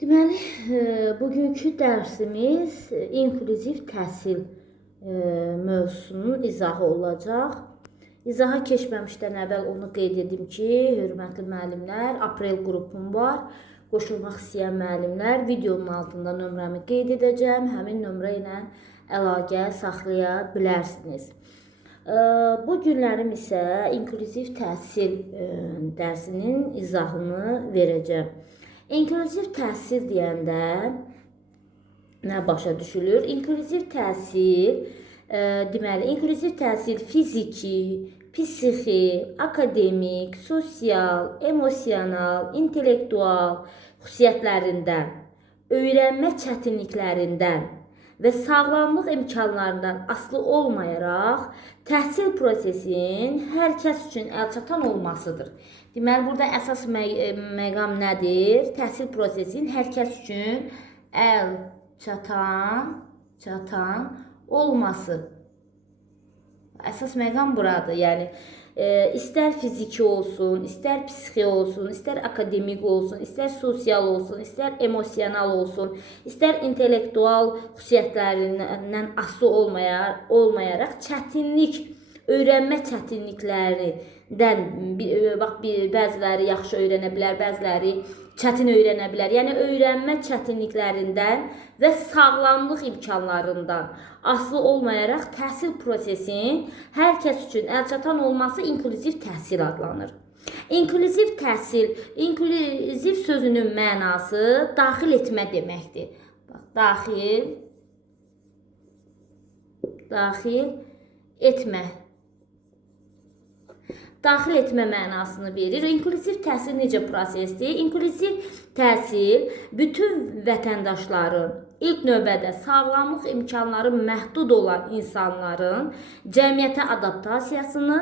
Deməli, bugünkü dərsimiz inklüziv təhsil mövzusunun izahı olacaq. İzaha keçməmişdən əvvəl onu qeyd edim ki, hörmətli müəllimlər, aprel qrupum var. Qoşulmaq istəyən müəllimlər videonun altında nömrəmi qeyd edəcəm. Həmin nömrə ilə əlaqə saxlaya bilərsiniz. Bu günlərim isə inklüziv təhsil dərsinin izahını verəcəm. İnklüziv təhsil deyəndə nə başa düşülür? İnklüziv təhsil, deməli, inklüziv təhsil fiziki, psixi, akademik, sosial, emosional, intellektual xüsusiyyətlərindən, öyrənmə çətinliklərindən və sağlamlıq imkanlarından asılı olmayaraq təhsil prosesinin hər kəs üçün əlçatan olmasıdır. Deməli, burada əsas məqam nədir? Təhsil prosesinin hər kəs üçün əlçatan olması. Əsas məqam buradır. Yəni, istər fiziki olsun, istər psixi olsun, istər akademik olsun, istər sosial olsun, istər emosional olsun, istər intellektual xüsusiyyətlərindən asılı olmayaraq çətinlik, öyrənmə çətinliklərindən, bəziləri yaxşı öyrənə bilər, bəziləri çətin öyrənə bilər. Yəni, öyrənmə çətinliklərindən və sağlamlıq imkanlarından asılı olmayaraq təhsil prosesinin hər kəs üçün əlçatan olması inklüziv təhsil adlanır. İnklüziv təhsil, inklüziv sözünün mənası daxil etmə deməkdir. Daxil etmə. Daxil etmə mənasını verir. İnklüziv təhsil necə prosesdir? İnklüziv təhsil bütün vətəndaşların, ilk növbədə sağlamlıq imkanları məhdud olan insanların cəmiyyətə adaptasiyasını,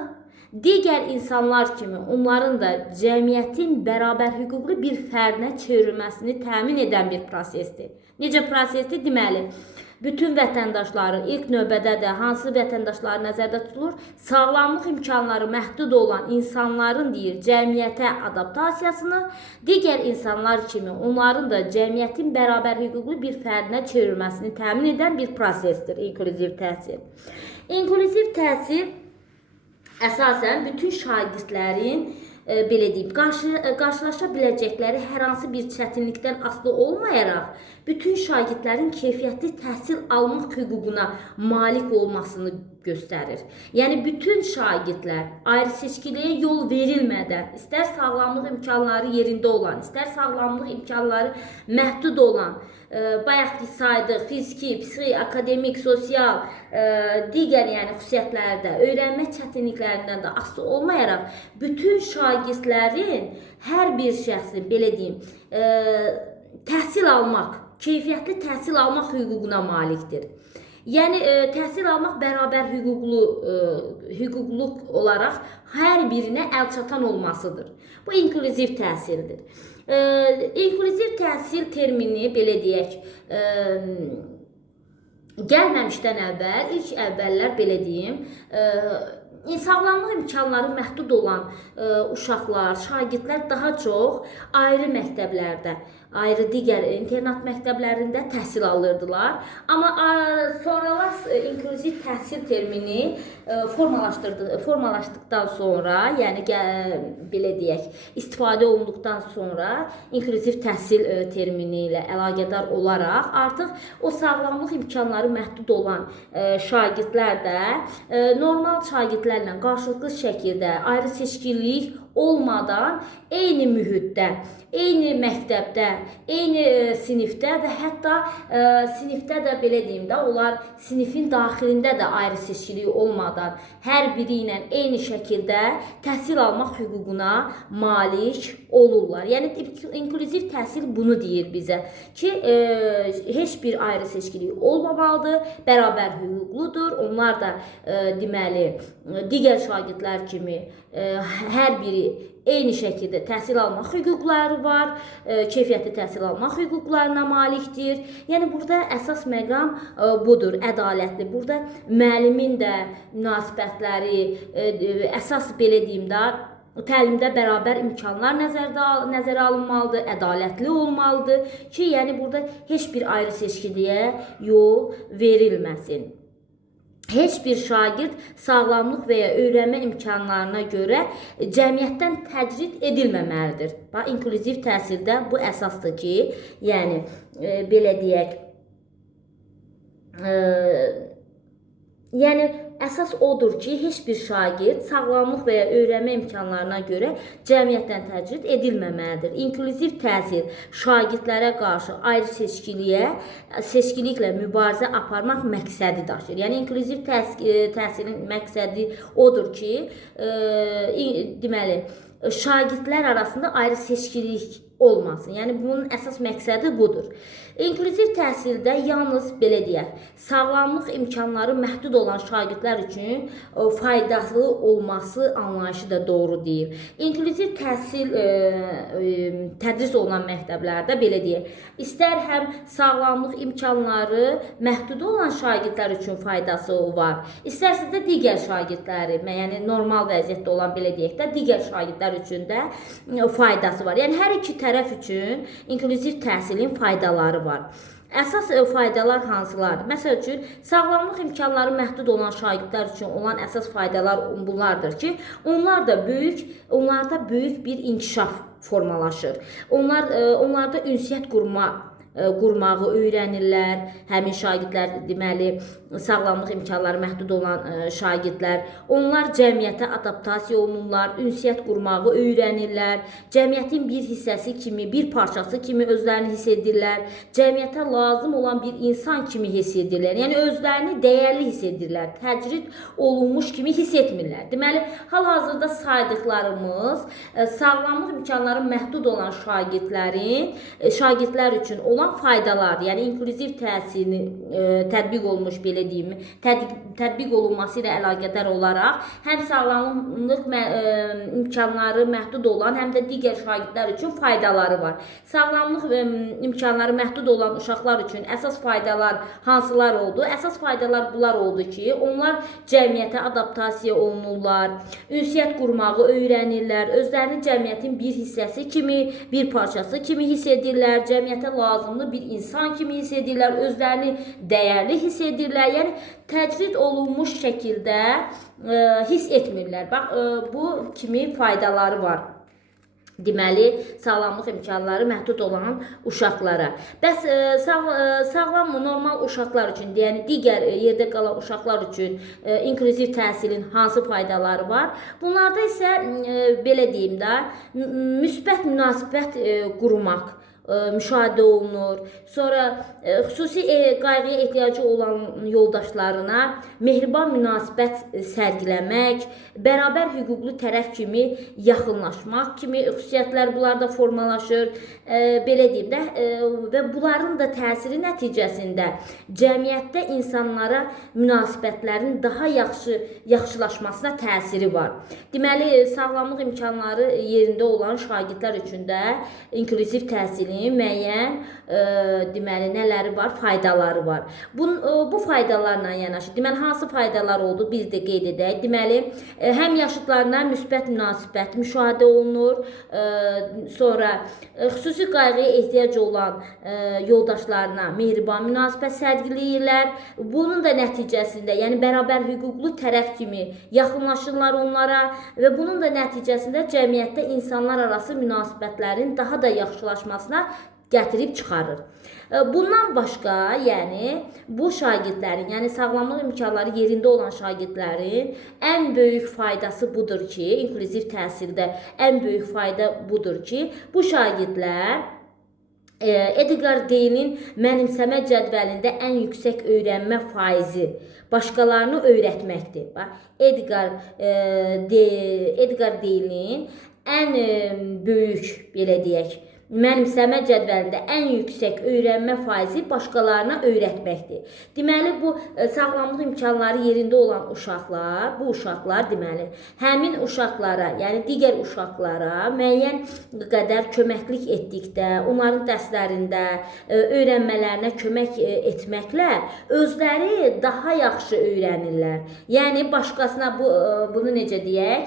digər insanlar kimi onların da cəmiyyətin bərabər hüquqlu bir fərdinə çevrilməsini təmin edən bir prosesdir. Necə prosesdir? Deməli, bütün vətəndaşları, ilk növbədə də hansı vətəndaşları nəzərdə tutulur? Sağlamlıq imkanları məhdud olan insanların cəmiyyətə adaptasiyasını, digər insanlar kimi onların da cəmiyyətin bərabər hüquqlu bir fərdinə çevrilməsini təmin edən bir prosesdir inklüziv təhsil. İnklüziv təhsil əsasən bütün şagirdlərin belə deyim, qarşılaşa biləcəkləri hər hansı bir çətinlikdən asılı olmayaraq bütün şagirdlərin keyfiyyətli təhsil almaq hüququna malik olmasını göstərir. Yəni, bütün şagirdlər ayrı seçkiliyə yol verilmədən, istər sağlamlıq imkanları yerində olan, istər sağlamlıq imkanları məhdud olan, bayaq ki saydıq, fiziki, psixi, akademik, sosial, digər xüsusiyyətlərdə, öyrənmə çətinliklərindən də asılı olmayaraq, bütün şagirdlərin hər bir şəxsin, belə deyim, təhsil almaq, keyfiyyətli təhsil almaq hüququna malikdir. Yəni, təhsil almaq bərabər hüquqluq olaraq hər birinə əlçatan olmasıdır. Bu inklüziv təhsildir. İnklüziv təhsil termini, belə deyək, gəlməmişdən əvvəl, ilk əvvəllər, belə deyim, sağlamlıq imkanları məhdud olan uşaqlar, şagirdlər daha çox ayrı məktəblərdə, ayrı digər internat məktəblərində təhsil alırdılar. Amma sonralar inklüziv təhsil termini formalaşdıqdan sonra, yəni belə deyək, istifadə olunduqdan sonra inklüziv təhsil termini ilə əlaqədar olaraq artıq o sağlamlıq imkanları məhdud olan şagirdlər də normal şagirdlərlə qarşılıqlı şəkildə ayrı seçkilik olmadan eyni mühitdə, eyni məktəbdə, eyni sinifdə və hətta sinifdə də belə deyim də, onlar sinifin daxilində də ayrı seçkilik olmadan hər biri ilə eyni şəkildə təhsil almaq hüququna malik olurlar. Yəni, inklüziv təhsil bunu deyir bizə ki, heç bir ayrı seçkilik olmamalıdır, bərabər hüquqludur. Onlar da deməli, digər şagirdlər kimi hər biri eyni şəkildə təhsil almaq hüquqları var, keyfiyyətli təhsil almaq hüquqlarına malikdir. Yəni, burada əsas məqam budur, ədalətli. Burada müəllimin də münasibətləri, əsas belə deyim də, təlimdə bərabər imkanlar nəzərə alınmalıdır, ədalətli olmalıdır ki, yəni burada heç bir ayrı seçkiliyə yol verilməsin. Heç bir şagird sağlamlıq və ya öyrənmə imkanlarına görə cəmiyyətdən təcrid edilməməlidir. Bax, inklüziv təhsildə bu əsasdır ki, yəni belə deyək, yəni əsas odur ki, heç bir şagird sağlamlıq və ya öyrənmə imkanlarına görə cəmiyyətdən təcrid edilməməlidir. İnklüziv təhsil şagirdlərə qarşı ayrı seçkiliklə mübarizə aparmaq məqsədi daşıyır. Yəni inklüziv təhsilin məqsədi odur ki, deməli, şagirdlər arasında ayrı seçkilik olmasın. Yəni bunun əsas məqsədi budur. İnklüziv təhsildə yalnız belə deyək, sağlamlıq imkanları məhdud olan şagirdlər üçün faydalı olması anlayışı da doğru deyil. İnklüziv təhsil tədris olunan məktəblərdə belə deyək, istər həm sağlamlıq imkanları məhdud olan şagirdlər üçün faydası var, istərsə də digər şagirdləri, yəni normal vəziyyətdə olan belə deyək də, digər şagirdlər üçün də faydası var. Yəni hər iki tərəf üçün inklüziv təhsilin faydaları var. Əsas faydalar hansılardır? Məsəl üçün, sağlamlıq imkanları məhdud olan şagirdlər üçün olan əsas faydalar bunlardır ki, onlarda böyük bir inkişaf formalaşır. Onlarda ünsiyyət qurmağı öyrənirlər. Həmin şagirdlər, deməli, sağlamlıq imkanları məhdud olan şagirdlər. Onlar cəmiyyətə adaptasiya olunurlar, ünsiyyət qurmağı öyrənirlər. Cəmiyyətin bir hissəsi kimi, bir parçası kimi özlərini hiss edirlər. Cəmiyyətə lazım olan bir insan kimi hiss edirlər. Yəni özlərini dəyərli hiss edirlər. Təcrid olunmuş kimi hiss etmirlər. Deməli, hal-hazırda saydıqlarımız sağlamlıq imkanları məhdud olan şagirdlər üçün olan faydalardır. Yəni inklüziv təhsilin tətbiq olmuş, belə deyim, tətbiq olunması ilə əlaqədar olaraq həm sağlamlıq imkanları məhdud olan, həm də digər şagirdlər üçün faydaları var. Sağlamlıq imkanları məhdud olan uşaqlar üçün əsas faydalar hansılar oldu? Əsas faydalar bunlar oldu ki, onlar cəmiyyətə adaptasiya olunurlar, ünsiyyət qurmağı öyrənirlər, özlərini cəmiyyətin bir hissəsi kimi, bir parçası kimi hiss edirlər, cəmiyyətə lazımlı bir insan kimi hiss edirlər, özlərini dəyərli hiss edirlər. Yəni təcrid olunmuş şəkildə hiss etmirlər. Bax, bu kimi faydaları var. Deməli, sağlamlıq imkanları məhdud olan uşaqlara. Bəs sağlam normal uşaqlar üçün, yəni digər yerdə qalan uşaqlar üçün inklüziv təhsilin hansı faydaları var? Bunlarda isə belə deyim də, müsbət münasibət qurmaq müşahidə olunur. Sonra xüsusi qayğıya ehtiyacı olan yoldaşlarına mehriban münasibət sərgiləmək, bərabər hüquqlu tərəf kimi yaxınlaşmaq kimi xüsusiyyətlər bunlarda formalaşır. Belə deyim də, və bunların da təsiri nəticəsində cəmiyyətdə insanlara münasibətlərin daha yaxşılaşmasına təsiri var. Deməli, sağlamlıq imkanları yerində olan şagirdlər üçün də inklüziv təhsilin müəyyən deməli nələri var? Faydaları var. Bu faydalarla yanaşı, deməli hansı faydalar oldu? Biz də qeyd edək. Deməli, həm yaşıdlarına müsbət münasibət müşahidə olunur. Sonra xüsusi qayğıya ehtiyac olan yoldaşlarına mehriban münasibət sərgiləyirlər. Bunun da nəticəsində, yəni bərabər hüquqlu tərəf kimi yaxınlaşırlar onlara və bunun da nəticəsində cəmiyyətdə insanlar arası münasibətlərin daha da yaxşılaşmasına gətirib çıxarır. Bundan başqa, yəni bu şagirdlərin, yəni sağlamlıq imkanları yerində olan şagirdlərin ən böyük faydası budur ki, inklüziv təhsildə ən böyük fayda budur ki, bu şagirdlər Edgar Deynin mənimsəmə cədvəlində ən yüksək öyrənmə faizi başqalarını öyrətməkdir. Edgar Deynin ən böyük, belə deyək, mənimsəmə cədvəlində ən yüksək öyrənmə faizi başqalarına öyrətməkdir. Deməli, bu sağlamlıq imkanları yerində olan uşaqlar, bu uşaqlar deməli, həmin uşaqlara, yəni digər uşaqlara müəyyən qədər köməklik etdikdə, onların dərslərində, öyrənmələrinə kömək etməklə özləri daha yaxşı öyrənirlər. Yəni, başqasına bunu necə deyək,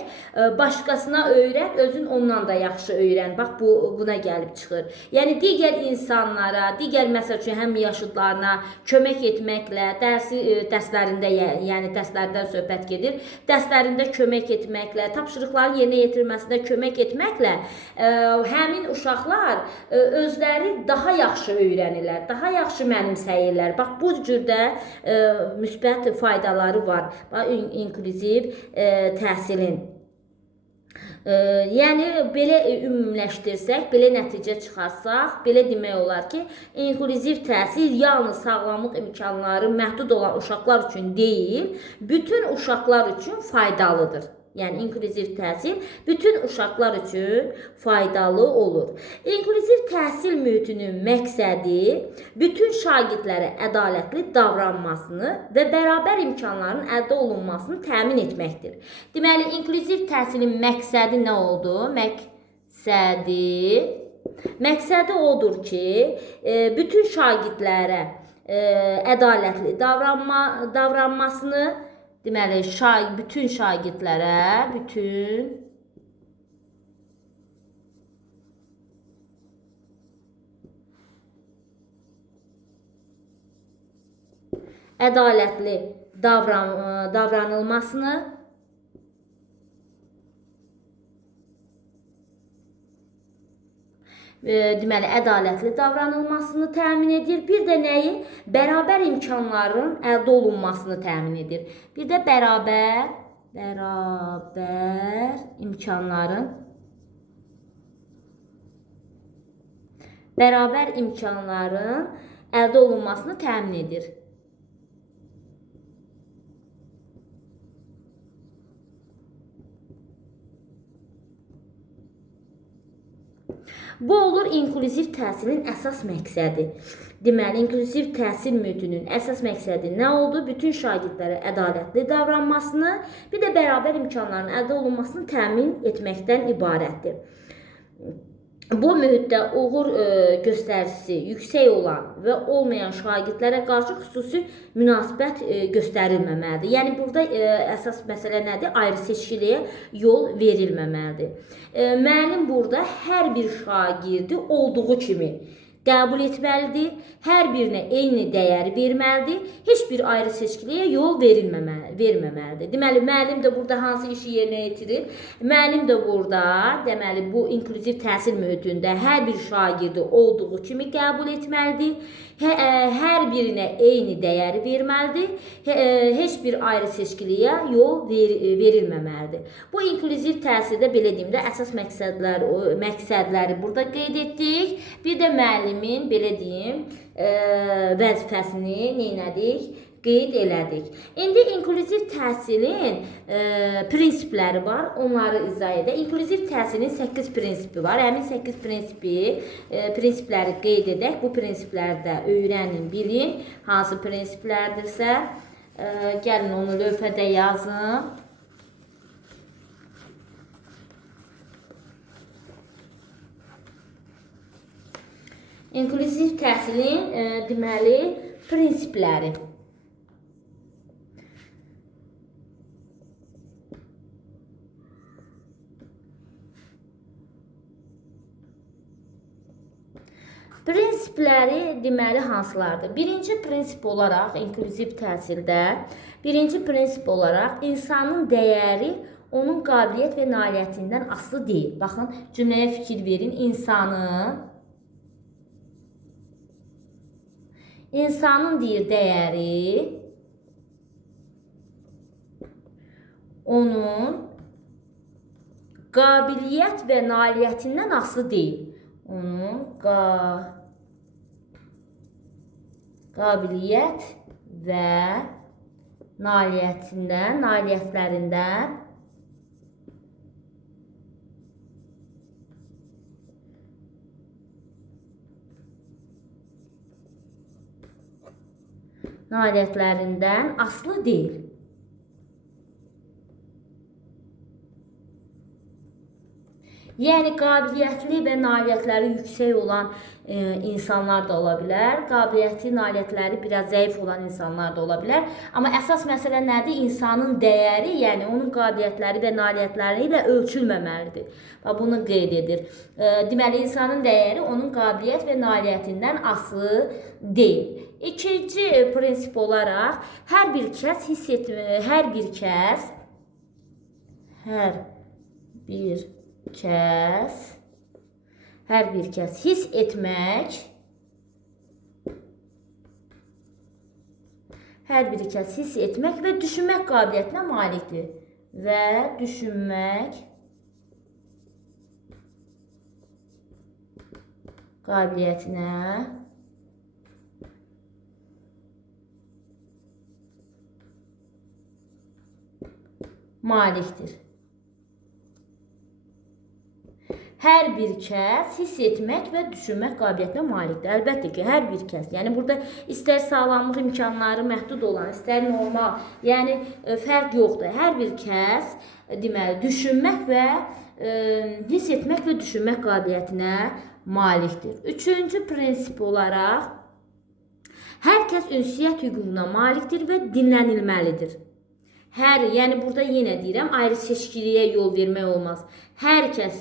başqasına öyrət, özün ondan da yaxşı öyrən. Bax, buna gəlib çıxır. Yəni, digər insanlara, digər məsəl üçün həm yaşıdlarına kömək etməklə, dərslərində, yəni dərslərdən söhbət gedir, dərslərində kömək etməklə, tapşırıqların yerinə yetirməsində kömək etməklə həmin uşaqlar özləri daha yaxşı öyrənirlər, daha yaxşı mənimsəyirlər. Bax, bu cürdə müsbət faydaları var. Bax, inklüziv təhsilin. Yəni, belə ümumiləşdirsək, belə nəticə çıxarsaq, belə demək olar ki, inklüziv təhsil yalnız sağlamlıq imkanları məhdud olan uşaqlar üçün deyil, bütün uşaqlar üçün faydalıdır. Yəni, inklüziv təhsil bütün uşaqlar üçün faydalı olur. İnklüziv təhsil mühitinin məqsədi bütün şagirdlərə ədalətli davranmasını və bərabər imkanların əldə olunmasını təmin etməkdir. Deməli, inklüziv təhsilin məqsədi nə oldu? Məqsədi odur ki, bütün şagirdlərə ədalətli davranmasını, deməli, bütün şagirdlərə, ədalətli davranılmasını, deməli, ədalətli davranılmasını təmin edir. Bir də nəyi? Bərabər imkanların əldə olunmasını təmin edir. Bir də bərabər imkanların əldə olunmasını təmin edir. Bu olur inklüziv təhsilin əsas məqsədi. Deməli, inklüziv təhsil mühitinin əsas məqsədi nə oldu? Bütün şagirdlərə ədalətli davranmasını, bir də bərabər imkanların əldə olunmasını təmin etməkdən ibarətdir. Bu mühitdə uğur göstəricisi yüksək olan və olmayan şagirdlərə qarşı xüsusi münasibət göstərilməməlidir. Yəni, burada əsas məsələ nədir? Ayrı seçkiliyə yol verilməməlidir. Müəllim burada hər bir şagirdi olduğu kimi qəbul etməlidir, hər birinə eyni dəyər verməlidir, heç bir ayrı seçkiliyə yol verməməlidir. Deməli, müəllim də burada hansı işi yerinə yetirir? Müəllim də burada, deməli, bu inklüziv təhsil mühitində hər bir şagirdi olduğu kimi qəbul etməlidir, hər birinə eyni dəyər verməlidir, heç bir ayrı seçkiliyə yol verilməməlidir. Bu inklüziv təhsildə, belə deyim də, əsas məqsədləri burada qeyd etdik. Bir də müəllimin, belə deyim, vəzifəsini neynədik? Qeyd elədik. İndi inklüziv təhsilin prinsipləri var, onları izah edək. İnklüziv təhsilin 8 prinsipi var. Həmin 8 prinsipləri qeyd edək. Bu prinsipləri də öyrənin, bilin. Hansı prinsiplərdirsə, gəlin onu lövhədə yazın. İnklüziv təhsilin, deməli, prinsipləri. Prinsipləri deməli hansılardır? Birinci prinsip olaraq inklüziv təhsildə, birinci prinsip olaraq insanın dəyəri onun qabiliyyət və nailiyyətindən asılı deyil. Baxın, cümləyə fikir verin. İnsanın deyir dəyəri onun qabiliyyət və nailiyyətindən asılı deyil. Onun qabiliyyət və nailiyyətlərindən nailiyyətlərindən asılı deyil. Yəni qabiliyyətli və nailiyyətləri yüksək olan insanlar da ola bilər. Qabiliyyəti, nailiyyətləri biraz zəif olan insanlar da ola bilər. Amma əsas məsələ nədir? İnsanın dəyəri, yəni onun qabiliyyətləri və nailiyyətləri ilə ölçülməməlidir. Və bunu qeyd edir. Deməli, insanın dəyəri onun qabiliyyət və nailiyyətindən asılı deyil. İkinci prinsip olaraq hər bir kəs hiss etmək və düşünmək qabiliyyətinə malikdir. Və düşünmək qabiliyyətinə malikdir. Hər bir kəs hiss etmək və düşünmək qabiliyyətinə malikdir. Əlbəttə ki, hər bir kəs. Yəni burada istər sağlamlıq imkanları məhdud olan, istər normal, yəni fərq yoxdur. Hər bir kəs deməli düşünmək və hiss etmək və düşünmək qabiliyyətinə malikdir. Üçüncü prinsip olaraq hər kəs ünsiyyət hüququna malikdir və dinlənilməlidir. Yəni burada yenə deyirəm, ayrı seçkiliyə yol vermək olmaz. Hər kəs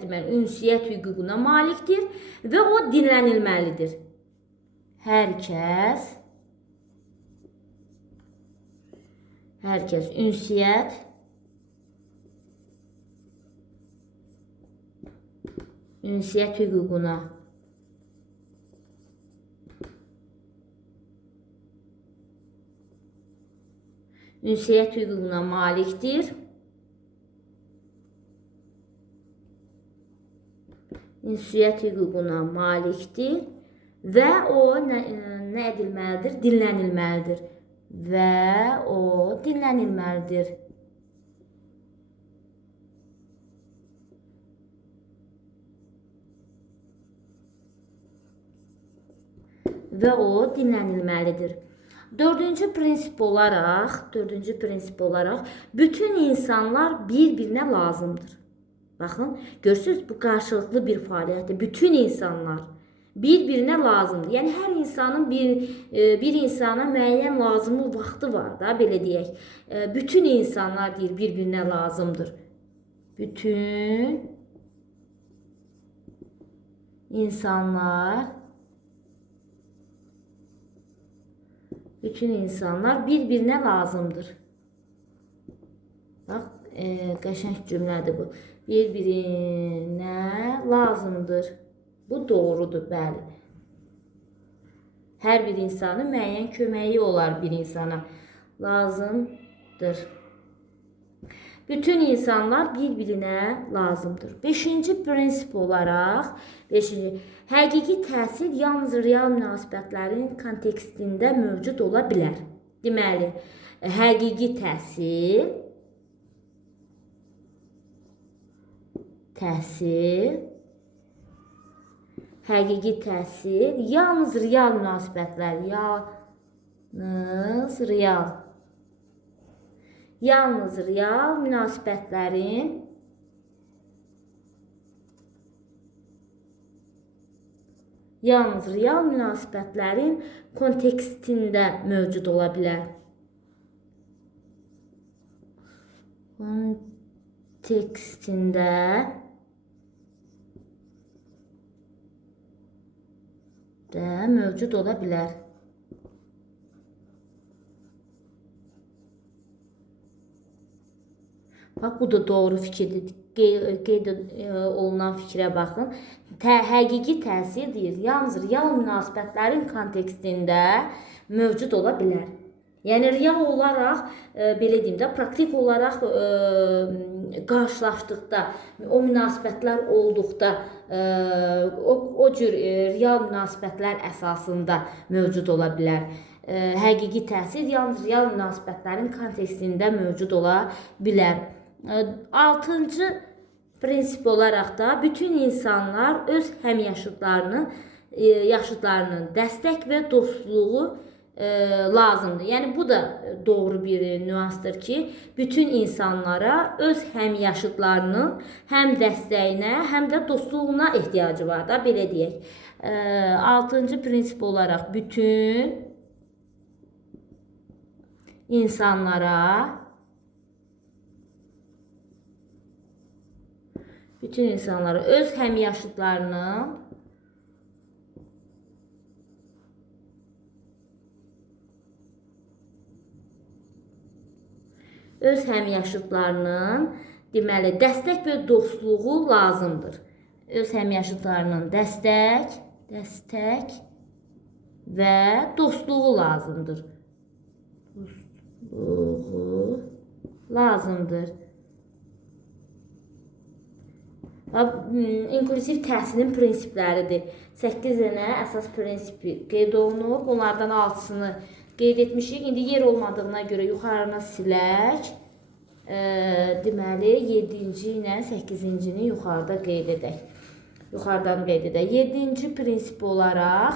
deməli ünsiyyət hüququna malikdir və o dinlənilməlidir. Hər kəs ünsiyyət hüququna malikdir. Və o nə edilməlidir? Dinlənilməlidir. Dördüncü prinsip olaraq bütün insanlar bir-birinə lazımdır. Baxın, görürsünüz, bu qarşılıqlı bir fəaliyyətdir. Bütün insanlar bir-birinə lazımdır. Yəni hər insanın bir insana müəyyən lazımı vaxtı var da, belə deyək. Bütün insanlar deyir bir-birinə lazımdır. Bütün insanlar bir-birinə lazımdır. Bax, qəşəng cümlədir bu. Bir-birinə lazımdır. Bu doğrudur, bəli. Hər bir insanın müəyyən köməyi olar bir insana. Lazımdır. Bütün insanlar bir-birinə lazımdır. Beşinci prinsip olaraq, həqiqi təhsil yalnız real münasibətlərin kontekstində mövcud ola bilər. Deməli, həqiqi təhsil yalnız real münasibətlərin kontekstində mövcud ola bilər. Bax, bu da doğru fikirdir. Qeyd olunan fikrə baxın. Həqiqi təsir deyir, yalnız real münasibətlərin kontekstində mövcud ola bilər. Yəni real olaraq, belə deyim də, praktik olaraq qarşılaşdıqda, o münasibətlər olduqda, o cür real münasibətlər əsasında mövcud ola bilər. Həqiqi təsir yalnız real münasibətlərin kontekstində mövcud ola bilər. Altıncı prinsip olaraq da bütün insanlar öz həmyaşıdlarının dəstək və dostluğu lazımdır. Yəni bu da doğru bir nüansdır ki, bütün insanlara öz həmyaşıdlarının həm dəstəyinə, həm də dostluğuna ehtiyacı var da, belə deyək. 6-cı prinsip olaraq bütün insanlara öz həmyaşıdlarının deməli dəstək və dostluğu lazımdır. Öz həmyaşıdlarının dəstək və dostluğu lazımdır. İnklusiv təhsilin prinsipləridir. 8 dənə əsas prinsip qeyd olunub. Bunlardan 6-sını qeyd etmişik. İndi yer olmadığına görə yuxarını silək. Deməli 7-ci ilə 8-cini yuxarıdan qeyd edək. 7-ci prinsip olaraq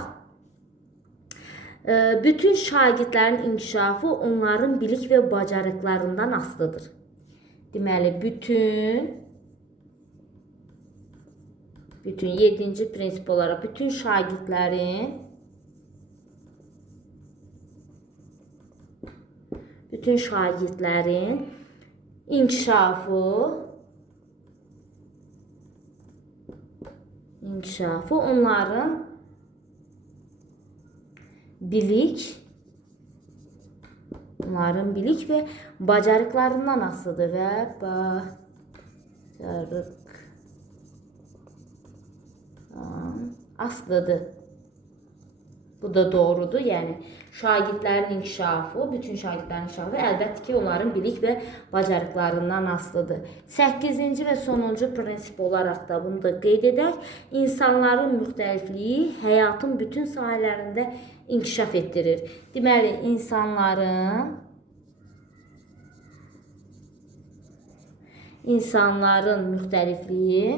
bütün şagirdlərin inkişafı onların bilik və bacarıqlarından asılıdır. Deməli bütün 7-ci prinsip olaraq bütün şagirdlərin inkişafı onların bilik və bacarıqlarından asılıdır asılıdır. Bu da doğrudur. Yəni şagirdlərin inkişafı, bütün şagirdlərin inkişafı əlbəttə ki, onların bilik və bacarıqlarından asılıdır. 8-ci və sonuncu prinsip olaraq da bunu da qeyd edək. İnsanların müxtəlifliyi həyatın bütün sahələrində inkişaf etdirir. Deməli, insanların müxtəlifliyi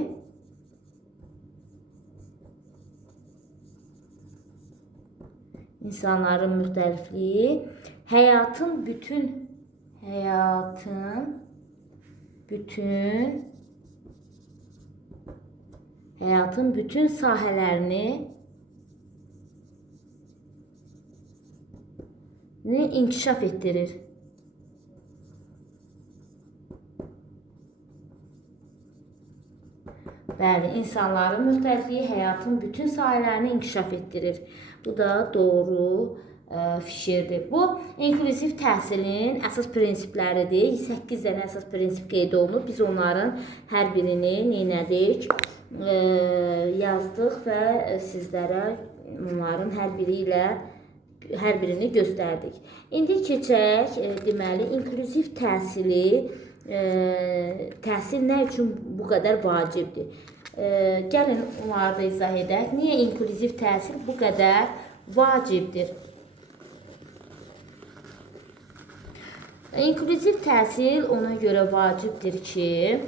həyatın bütün sahələrini inkişaf etdirir. Bəli, insanların müxtəlifliyi həyatın bütün sahələrini inkişaf etdirir. Bu da doğru fikirdir. Bu, inklusiv təhsilin əsas prinsipləridir. 8 dənə əsas prinsip qeyd olunub. Biz onların hər birini neynədik? Yazdıq və sizlərə onların hər birini göstərdik. İndi keçək, deməli, inklusiv təhsil nə üçün bu qədər vacibdir? Gəlin onları da izah edək. Niyə inklusiv təhsil bu qədər vacibdir? İnklusiv təhsil ona görə vacibdir ki,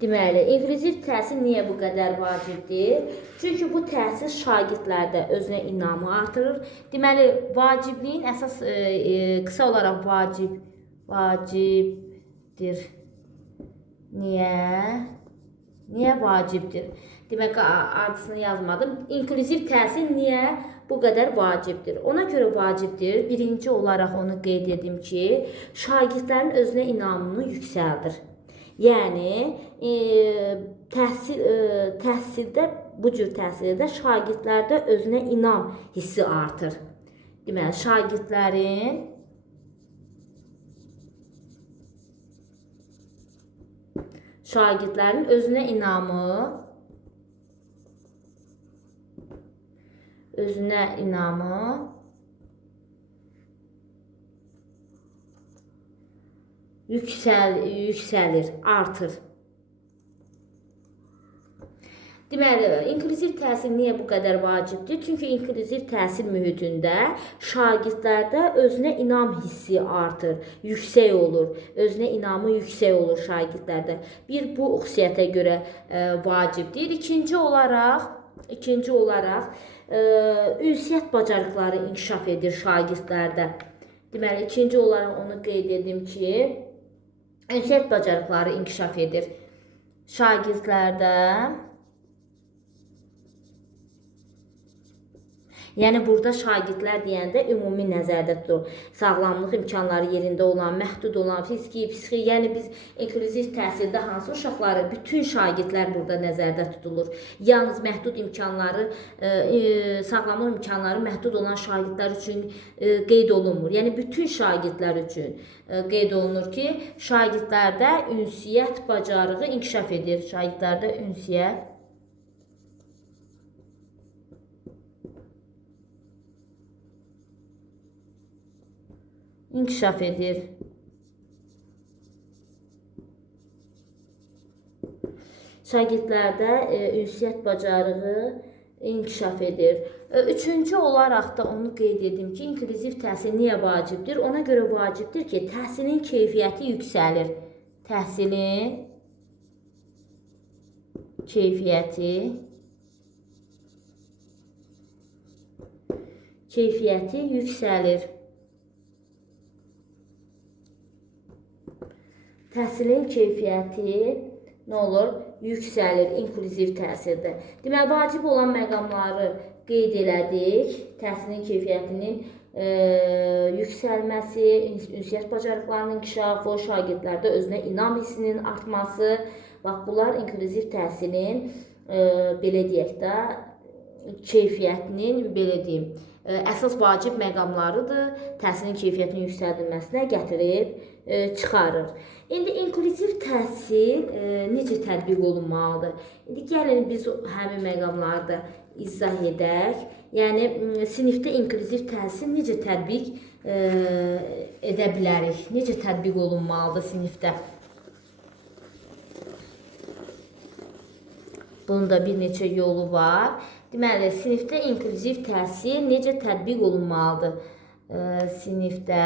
deməli, inklusiv təhsil niyə bu qədər vacibdir? Çünki bu təhsil şagirdlərdə özünə inamı artırır. Deməli, vacibliyin əsas qısa olaraq vacibdir. Niyə vacibdir? Demək, artısını yazmadım. İnklusiv təhsil niyə bu qədər vacibdir? Ona görə vacibdir. Birinci olaraq onu qeyd edim ki, şagirdlərin özünə inamını yüksəldir. Yəni, bu cür təhsildə şagirdlərdə özünə inam hissi artır. Deməli, şagirdlərin özünə inamı yüksəlir, artır. Deməli, inklusiv təhsil niyə bu qədər vacibdir? Çünki inklusiv təhsil mühitində şagirdlərdə özünə inam hissi artır, yüksək olur. Özünə inamı yüksək olur şagirdlərdə. Bir, bu xüsusiyyətə görə vacibdir. İkinci olaraq ünsiyyət bacarıqları inkişaf edir şagirdlərdə. Deməli, ikinci olaraq onu qeyd edim ki, ünsiyyət bacarıqları inkişaf edir şagirdlərdə. Yəni burada şagirdlər deyəndə ümumi nəzərdə tutulur. Sağlamlıq imkanları yerində olan, məhdud olan, fiziki, psixi, yəni biz inklüziv təhsildə hansı uşaqları, bütün şagirdlər burada nəzərdə tutulur. Yalnız məhdud imkanları, sağlamlıq imkanları məhdud olan şagirdlər üçün qeyd olunmur. Yəni bütün şagirdlər üçün qeyd olunur ki, şagirdlərdə ünsiyyət bacarığı inkişaf edir. Şagirdlərdə ünsiyyət inkişaf edir. Şagirdlərdə ünsiyyət bacarığı inkişaf edir. Üçüncü olaraq da onu qeyd edim ki, inklüziv təhsil niyə vacibdir? Ona görə vacibdir ki, təhsilin keyfiyyəti yüksəlir. Təhsilin keyfiyyəti yüksəlir. Təhsilin keyfiyyəti nə olur? Yüksəlir inklüziv təhsildə. Deməli, vacib olan məqamları qeyd elədik. Təhsilin keyfiyyətinin yüksəlməsi, ünsiyyət bacarıqlarının inkişafı, şagirdlərdə özünə inam hissinin artması. Bax, bunlar inklüziv təhsilin, belə deyək də, keyfiyyətinin, belə deyim, əsas vacib məqamlarıdır. Təhsilin keyfiyyətinin yüksəldilməsinə gətirib çıxarır. İndi inklüziv təhsil necə tətbiq olunmalıdır? İndi gəlin biz həmin məqamları da izah edək. Yəni, sinifdə inklüziv təhsil necə tətbiq edə bilərik? Necə tətbiq olunmalıdır sinifdə? Bunun da bir neçə yolu var. Deməli, sinifdə inklüziv təhsil necə tətbiq olunmalıdır? Sinifdə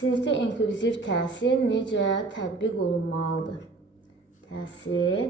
sinifdə inklüziv təhsil necə tətbiq olunmalıdır? Təhsil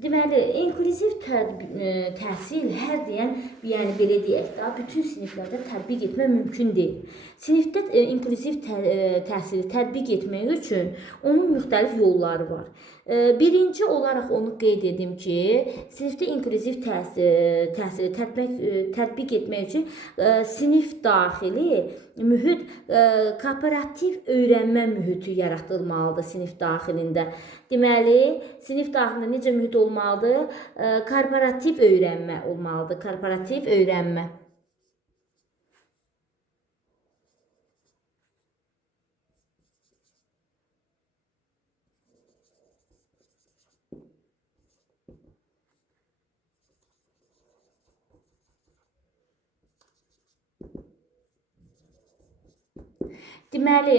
Deməli, inklüziv təhsil hər deyən, yəni belə deyək də, bütün siniflərdə tətbiq etmək mümkün deyil. Sinifdə inklüziv təhsili tətbiq etmək üçün onun müxtəlif yolları var. Birinci olaraq onu qeyd edim ki, sinifdə inklüziv təhsili tətbiq etmək üçün sinif daxili mühit, kooperativ öyrənmə mühiti yaradılmalıdır sinif daxilində. Deməli, sinif daxilində necə mühit olmalıdır? Korporativ öyrənmə olmalıdır. Korporativ öyrənmə. Deməli,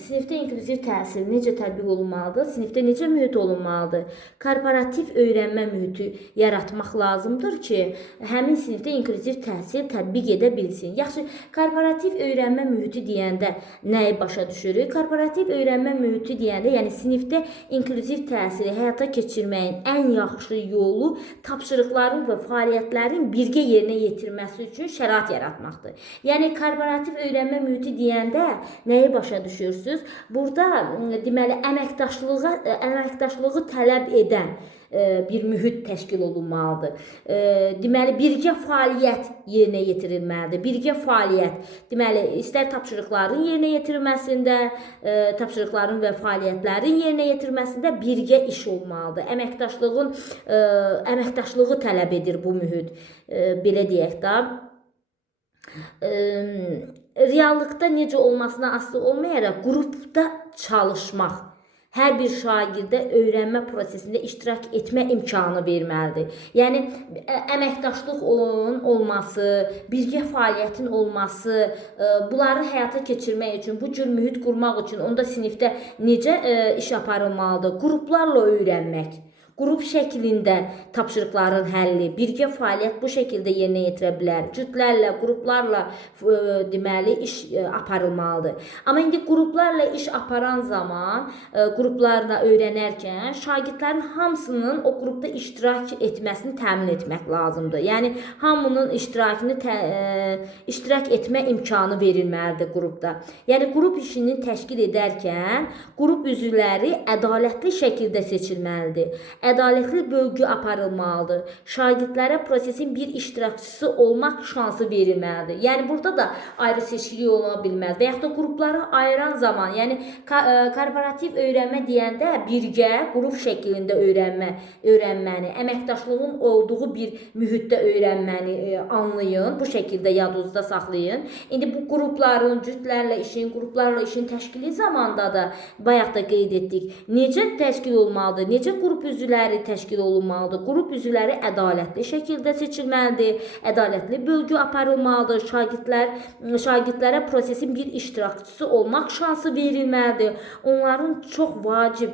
sinifdə inklüziv təhsil necə tətbiq olunmalıdır? Sinifdə necə mühit olunmalıdır? Korporativ öyrənmə mühiti yaratmaq lazımdır ki, həmin sinifdə inklüziv təhsil tətbiq edə bilsin. Yaxşı, korporativ öyrənmə mühiti deyəndə nəyi başa düşürük? Korporativ öyrənmə mühiti deyəndə, yəni sinifdə inklüziv təhsili həyata keçirməyin ən yaxşı yolu tapşırıqların və fəaliyyətlərin birgə yerinə yetirməsi üçün şərait yaratmaqdır. Yəni, korporativ öyrənmə mühiti deyəndə nəyi başa düşürsünüz? Burada deməli əməkdaşlığı tələb edən bir mühit təşkil olunmalıdır. Deməli, birgə fəaliyyət yerinə yetirilməlidir. Birgə fəaliyyət, deməli, istər tapşırıqların yerinə yetirilməsində, tapşırıqların və fəaliyyətlərin yerinə yetirməsində birgə iş olmalıdır. Əməkdaşlığı tələb edir bu mühit. Belə deyək də. reallıqda necə olmasına asılı olmayaraq qrupda çalışmaq hər bir şagirdə öyrənmə prosesində iştirak etmə imkanı verməlidir. Yəni əməkdaşlıq olması, birgə fəaliyyətin olması, bunları həyata keçirmək üçün, bu cür mühit qurmaq üçün onda sinifdə necə iş aparılmalıdır? Qruplarla öyrənmək. Qrup şəklində tapşırıqların həlli, birgə fəaliyyət bu şəkildə yerinə yetirə bilər. Cütlərlə, qruplarla deməli iş aparılmalıdır. Amma indi qruplarla iş aparan zaman, qruplarla öyrənərkən şagirdlərin hamısının o qrupda iştirak etməsini təmin etmək lazımdır. Yəni hamının iştirak etmə imkanı verilməlidir qrupda. Yəni qrup işini təşkil edərkən qrup üzvləri ədalətli şəkildə seçilməlidir. Ədalətli bölgü aparılmalıdır. Şagirdlərə prosesin bir iştirakçısı olmaq şansı verilməlidir. Yəni burada da ayrı seçkilik ola bilməz. Və yaxud da qrupları ayıran zaman, yəni korporativ öyrənmə deyəndə birgə qrup şəklində öyrənməni, əməkdaşlığın olduğu bir mühitdə öyrənməni anlayın. Bu şəkildə yadınızda saxlayın. İndi bu qrupların, cütlərlə işin, qruplarla işin təşkili zamanda da bayaq da qeyd etdik. Necə təşkil olmalıdır? Necə qrup üzvləri təşkil olunmalıdır? Qrup üzvləri ədalətli şəkildə seçilməlidir. Ədalətli bölgü aparılmalıdır. Şagirdlərə prosesin bir iştirakçısı olmaq şansı verilməlidir. Onların çox vacib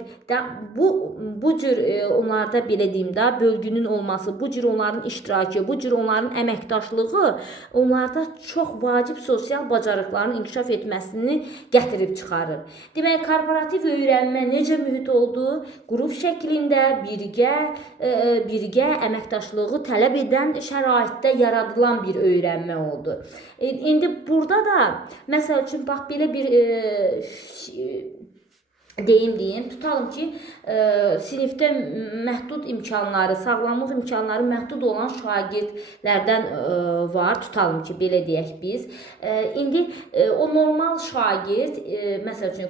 bu cür onlarda belə deyim də bölgünün olması, bu cür onların iştirakı, bu cür onların əməkdaşlığı onlarda çox vacib sosial bacarıqların inkişaf etməsini gətirib çıxarır. Demək, korporativ öyrənmə necə mühit oldu? Qrup şəklində birgə əməkdaşlığı tələb edən şəraitdə yaradılan bir öyrənmə oldu. İndi burada da məsəl üçün bax belə bir deyim, tutalım ki, sinifdə məhdud imkanları, sağlamlıq imkanları məhdud olan şagirdlərdən var. Tutalım ki, belə deyək biz. İndi o normal şagird, məsəl üçün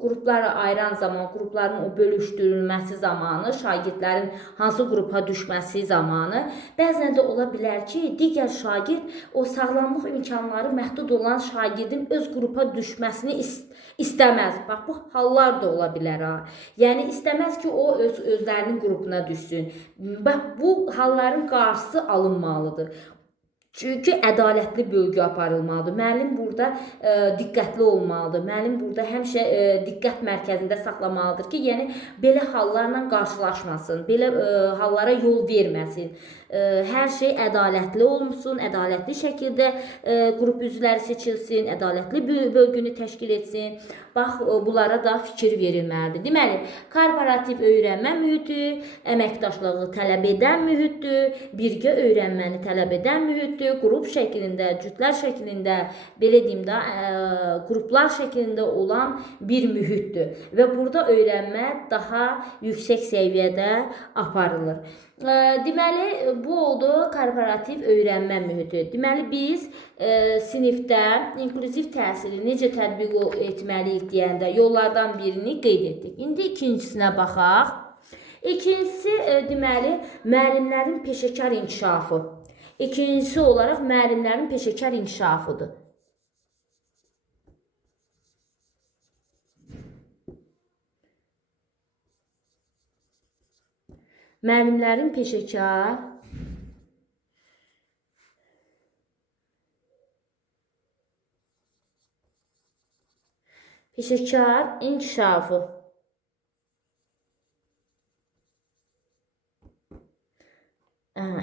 qruplara ayıran zaman, qrupların o bölüşdürülməsi zamanı, şagirdlərin hansı qrupa düşməsi zamanı, bəzən də ola bilər ki, digər şagird o sağlamlıq imkanları məhdud olan şagirdin öz qrupa düşməsini istəməz. Bax, bu hallar da ola bilər. Yəni, istəməz ki, o özlərinin qrupuna düşsün. Bax, bu halların qarşısı alınmalıdır. Çünki ədalətli bölgü aparılmalıdır. Müəllim burada diqqətli olmalıdır. Müəllim burada həmişə diqqət mərkəzində saxlamalıdır ki, yəni belə hallarla qarşılaşmasın, belə hallara yol verməsin. Hər şey ədalətli olsun, ədalətli şəkildə qrup üzvləri seçilsin, ədalətli bölgünü təşkil etsin. Bax, bunlara da fikir verilməlidir. Deməli, korporativ öyrənmə mühiti, əməkdaşlığı tələb edən mühitdir, birgə öyrənməni tələb edən mühitdir, qrup şəklində, cütlər şəklində, belə deyim də, qruplar şəklində olan bir mühitdir. Və burada öyrənmə daha yüksək səviyyədə aparılır. Deməli, bu oldu korporativ öyrənmə mühiti. Deməli, biz sinifdə inklüziv təhsili necə tətbiq etməliyik deyəndə yollardan birini qeyd etdik. İndi ikincisinə baxaq. İkincisi, deməli, müəllimlərin peşəkar inkişafı. İkincisi olaraq müəllimlərin peşəkar inkişafıdır. Müəllimlərin peşəkar inkişafı.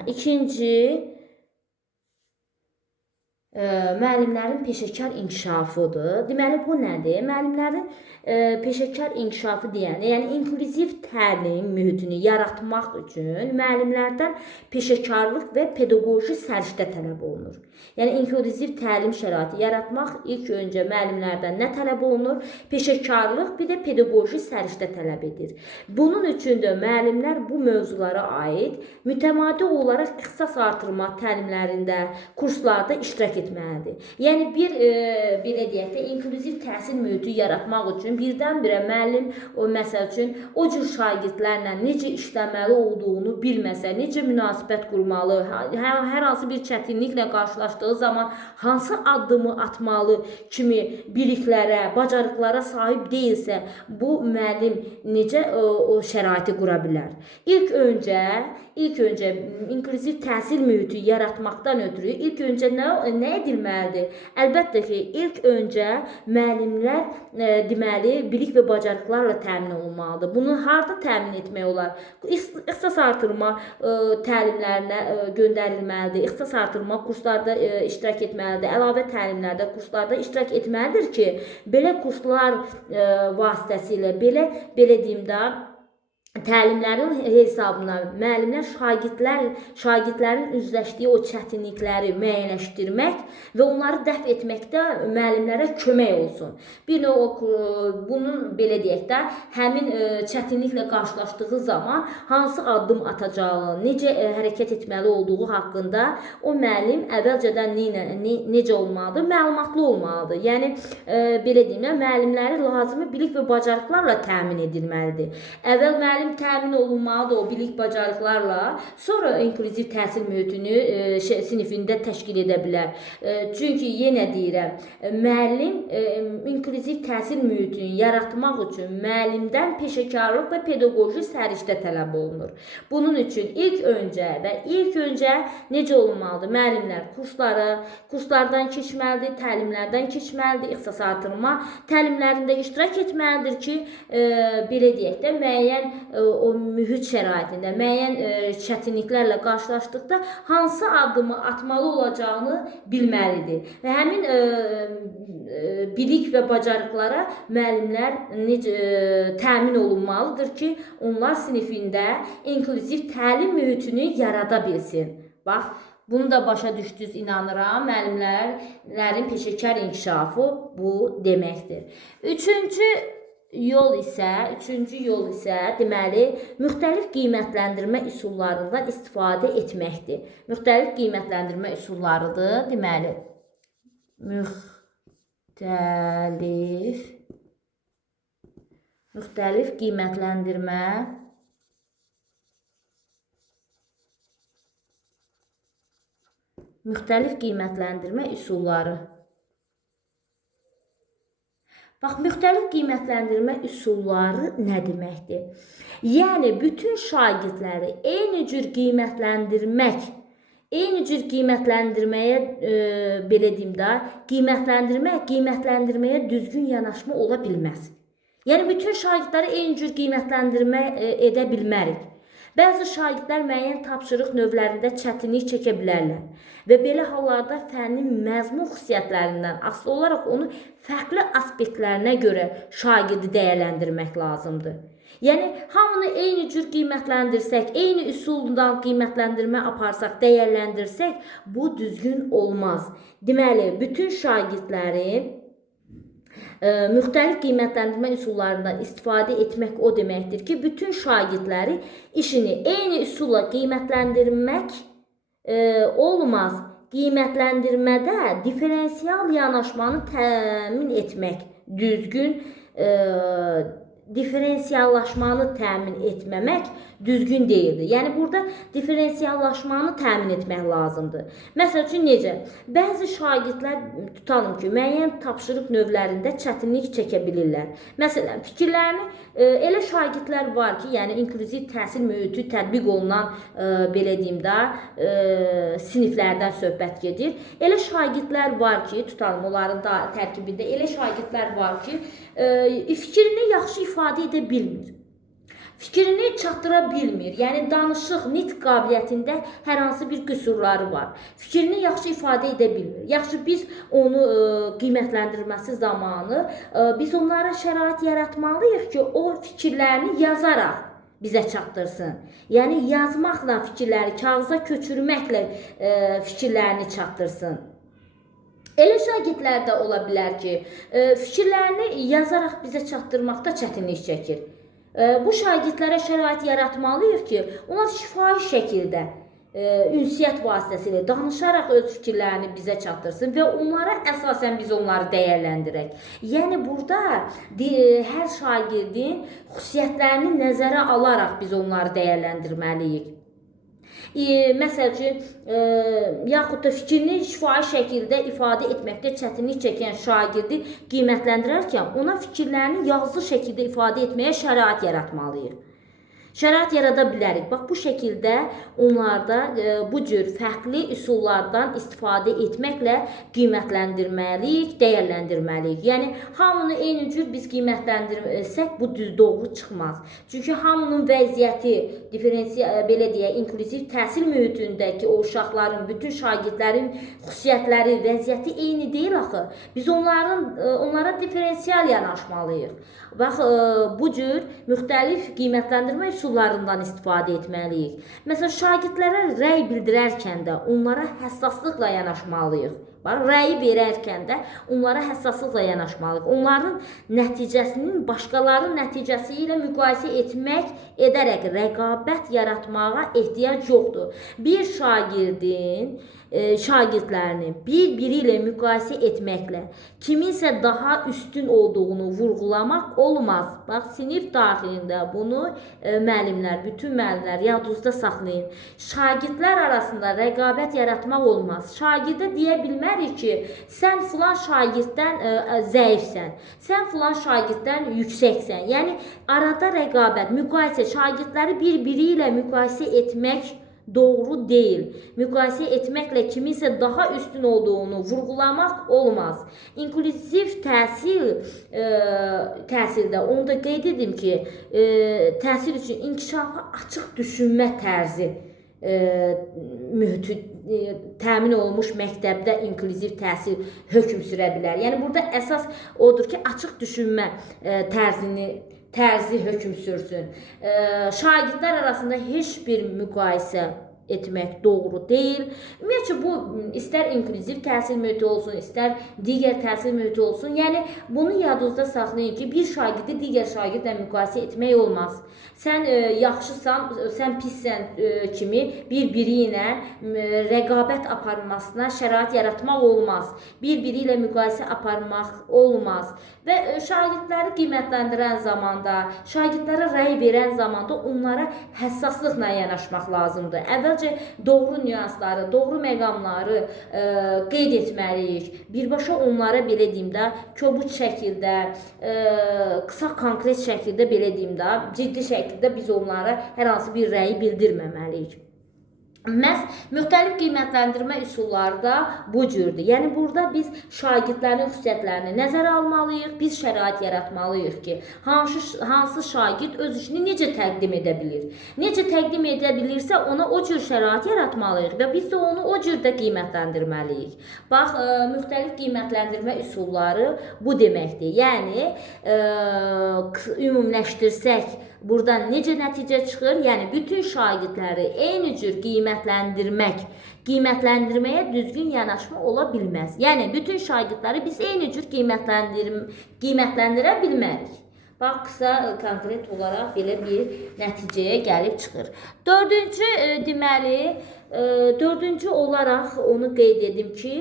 İkinci, müəllimlərin peşəkar inkişafıdır. Deməli, bu nədir? Müəllimlərin peşəkar inkişafı deyəndə, yəni inklüziv təlim mühitini yaratmaq üçün müəllimlərdən peşəkarlıq və pedaqoji səriştə tələb olunur. Yəni, inklüziv təlim şəraiti yaratmaq ilk öncə müəllimlərdən nə tələb olunur? Peşəkarlıq, bir də pedaqoji səriştə tələb edir. Bunun üçün də müəllimlər bu mövzulara aid mütəmadi olaraq ixtisas artırma təlimlərində, kurslarda iştirak etməlidir. Yəni belə deyək də inklüziv təhsil mühiti yaratmaq üçün birdən-birə müəllim məsəl üçün o cür şagirdlərlə necə işləməli olduğunu bilməsə, necə münasibət qurmalı, hər hansı bir çətinliklə qarşılaşdığı zaman hansı addımı atmalı kimi biliklərə, bacarıqlara sahib deyilsə, bu müəllim necə o şəraiti qura bilər? İlk öncə inklüziv təhsil mühiti yaratmaqdan ötürü ilk öncə nə edilməlidir? Əlbəttə ki, ilk öncə müəllimlər deməli bilik və bacarıqlarla təmin olunmalıdır. Bunu harda təmin etmək olar? İxtisas artırma təlimlərinə göndərilməlidir. İxtisas artırma kurslarda iştirak etməlidir. Əlavə təlimlərdə, kurslarda iştirak etməlidir ki, belə kurslar vasitəsilə belə deyim də təlimlərin hesabına müəllimlər şagirdlərin üzləşdiyi o çətinlikləri müəyyənləşdirmək və onları dəf etməkdə müəllimlərə kömək olsun. Bir növ bunun belə deyək də həmin çətinliklə qarşılaşdığı zaman hansı addım atacağı, necə hərəkət etməli olduğu haqqında o müəllim əvvəlcədən necə olmalıdır? Məlumatlı olmalıdır. Yəni belə deyim də müəllimləri lazımi bilik və bacarıqlarla təmin edilməlidir. Əvvəl müəllim təmin olunmalıdır o bilik bacarıqlarla, sonra inklüziv təhsil mühitini sinifində təşkil edə bilər. Çünki yenə deyirəm, müəllim inklüziv təhsil mühitini yaratmaq üçün müəllimdən peşəkarlıq və pedaqoji səriştə tələb olunur. Bunun üçün ilk öncə necə olmalıdır? Müəllimlər kurslardan keçməlidir, təlimlərdən keçməlidir, ixtisas artırma təlimlərində iştirak etməlidir ki, belə deyək də müəyyən o mühit şəraitində, müəyyən çətinliklərlə qarşılaşdıqda hansı addımı atmalı olacağını bilməlidir. Və həmin bilik və bacarıqlara müəllimlər təmin olunmalıdır ki, onlar sinifində inklüziv təlim mühitini yarada bilsin. Bax, bunu da başa düşdünüz, inanıram. Müəllimlərin peşəkar inkişafı bu deməkdir. Üçüncü yol isə deməli müxtəlif qiymətləndirmə üsullarından istifadə etməkdir. Müxtəlif qiymətləndirmə üsullarıdır. Deməli müxtəlif qiymətləndirmə üsulları. Bax, müxtəlif qiymətləndirmə üsulları nə deməkdir? Yəni, bütün şagirdləri eyni cür qiymətləndirməyə belə deyim də, qiymətləndirməyə düzgün yanaşma ola bilməz. Yəni, bütün şagirdləri eyni cür qiymətləndirmə edə bilmərik. Bəzi şagirdlər müəyyən tapşırıq növlərində çətinlik çəkə bilərlər və belə hallarda fənnin məzmun xüsusiyyətlərindən asılı olaraq onu fərqli aspektlərinə görə şagirdi dəyərləndirmək lazımdır. Yəni, hamını eyni cür qiymətləndirsək, eyni üsuldan qiymətləndirmə aparsaq, dəyərləndirsək, bu düzgün olmaz. Deməli, bütün şagirdləri müxtəlif qiymətləndirmə üsullarından istifadə etmək o deməkdir ki, bütün şagirdləri işini eyni üsulla qiymətləndirmək olmaz. Qiymətləndirmədə diferensial yanaşmanı təmin etmək, düzgün diferensiallaşmanı təmin etməmək düzgün deyildir. Yəni, burada diferensiallaşmanı təmin etmək lazımdır. Məsəl üçün, necə? Bəzi şagirdlər tutalım ki, müəyyən tapşırıq növlərində çətinlik çəkə bilirlər. Məsələn, fikirlərini elə şagirdlər var ki, yəni inklüziv təhsil mühiti tətbiq olunan, belə deyim də, siniflərdən söhbət gedir. Elə şagirdlər var ki, tutalım onların da tərkibində, elə şagirdlər var ki, fikrini yaxşı ifadə edə bilmir. Fikrini çatdıra bilmir. Yəni, danışıq, nitq qabiliyyətində hər hansı bir qüsurları var. Fikrini yaxşı ifadə edə bilmir. Yaxşı, biz onu qiymətləndirməsi zamanı, biz onlara şərait yaratmalıyıq ki, o fikirlərini yazaraq bizə çatdırsın. Yəni, yazmaqla fikirləri, kağıza köçürməklə fikirlərini çatdırsın. Elə şagirdlər də ola bilər ki, fikirlərini yazaraq bizə çatdırmaqda çətinlik çəkir. Bu şagirdlərə şərait yaratmalıyıq ki, onlar şifahi şəkildə ünsiyyət vasitəsilə danışaraq öz fikirlərini bizə çatdırsın və onlara əsasən biz onları dəyərləndirək. Yəni burada hər şagirdin xüsusiyyətlərini nəzərə alaraq biz onları dəyərləndirməliyik. Məsəl üçün, yaxud da fikrini şifahi şəkildə ifadə etməkdə çətinlik çəkən şagirdi qiymətləndirərkən ona fikirlərini yazılı şəkildə ifadə etməyə şərait yaratmalıyıq. Şərait yarada bilərik. Bax, bu şəkildə onlarda bu cür fərqli üsullardan istifadə etməklə qiymətləndirməliyik, dəyərləndirməliyik. Yəni, hamını eyni cür biz qiymətləndirsək, bu düz doğru çıxmaz. Çünki hamının vəziyyəti, belə deyək, inklüziv təhsil mühitindəki o uşaqların, bütün şagirdlərin xüsusiyyətləri, vəziyyəti eyni deyil axı. Biz onlara diferensial yanaşmalıyıq. Bax, bu cür müxtəlif qiymətləndirmə üsullarından istifadə etməliyik. Məsələn, şagirdlərə rəy bildirərkən də onlara həssaslıqla yanaşmalıyıq. Bax, rəyi verərkən də onlara həssaslıqla yanaşmalıyıq. Onların nəticəsinin başqalarının nəticəsi ilə müqayisə edərək rəqabət yaratmağa ehtiyac yoxdur. Bir şagirdlərini bir-biri ilə müqayisə etməklə kiminsə daha üstün olduğunu vurğulamaq olmaz. Bax, sinif daxilində bunu bütün müəllimlər yadınızda saxlayın. Şagirdlər arasında rəqabət yaratmaq olmaz. Şagirdə deyə bilmərik ki, sən filan şagirddən zəifsən, sən filan şagirddən yüksəksən. Yəni, arada rəqabət, müqayisə, şagirdləri bir-biri ilə müqayisə etmək doğru deyil. Müqayisə etməklə kiminsə daha üstün olduğunu vurğulamaq olmaz. İnklüziv təhsildə onu da qeyd edim ki, təhsil üçün inkişafa açıq düşünmə tərzi mühiti təmin olmuş məktəbdə inklüziv təhsil hökm sürə bilər. Yəni, burada əsas odur ki, açıq düşünmə tərzi hökm sürsün. Şagirdlər arasında heç bir müqayisə etmək doğru deyil. Ümumiyyətcə, bu istər inklüziv təhsil mühiti olsun, istər digər təhsil mühiti olsun. Yəni, bunu yadınızda saxlayın ki, bir şagirdi digər şagirdlə müqayisə etmək olmaz. Sən yaxşısan, sən pissən kimi bir-biri ilə rəqabət aparmasına şərait yaratmaq olmaz. Bir-biri ilə müqayisə aparmaq olmaz. Və şagirdləri qiymətləndirən zamanda, şagirdlərə rəy verən zamanda onlara həssaslıqla yanaşmaq lazımdır. Əvvəlcə doğru nüansları, doğru məqamları qeyd etməliyik. Birbaşa onlara, belə deyim də, kobud şəkildə, qısa konkret şəkildə, belə deyim də, ciddi şəkildə biz onlara hər hansı bir rəyi bildirməməliyik. Məhz müxtəlif qiymətləndirmə üsulları da bu cürdür. Yəni, burada biz şagirdlərin xüsusiyyətlərini nəzərə almalıyıq, biz şərait yaratmalıyıq ki, hansı şagird öz işini necə təqdim edə bilir. Necə təqdim edə bilirsə, ona o cür şərait yaratmalıyıq və biz də onu o cürdə qiymətləndirməliyik. Bax, müxtəlif qiymətləndirmə üsulları bu deməkdir. Yəni, ümumiləşdirsək, buradan necə nəticə çıxır? Yəni, bütün şagirdləri eyni cür qiymətləndirməyə düzgün yanaşma ola bilməz. Yəni, bütün şagirdləri biz eyni cür qiymətləndirə bilmərik. Bax, qısa, konkret olaraq belə bir nəticəyə gəlib çıxır. Dördüncü olaraq onu qeyd edim ki,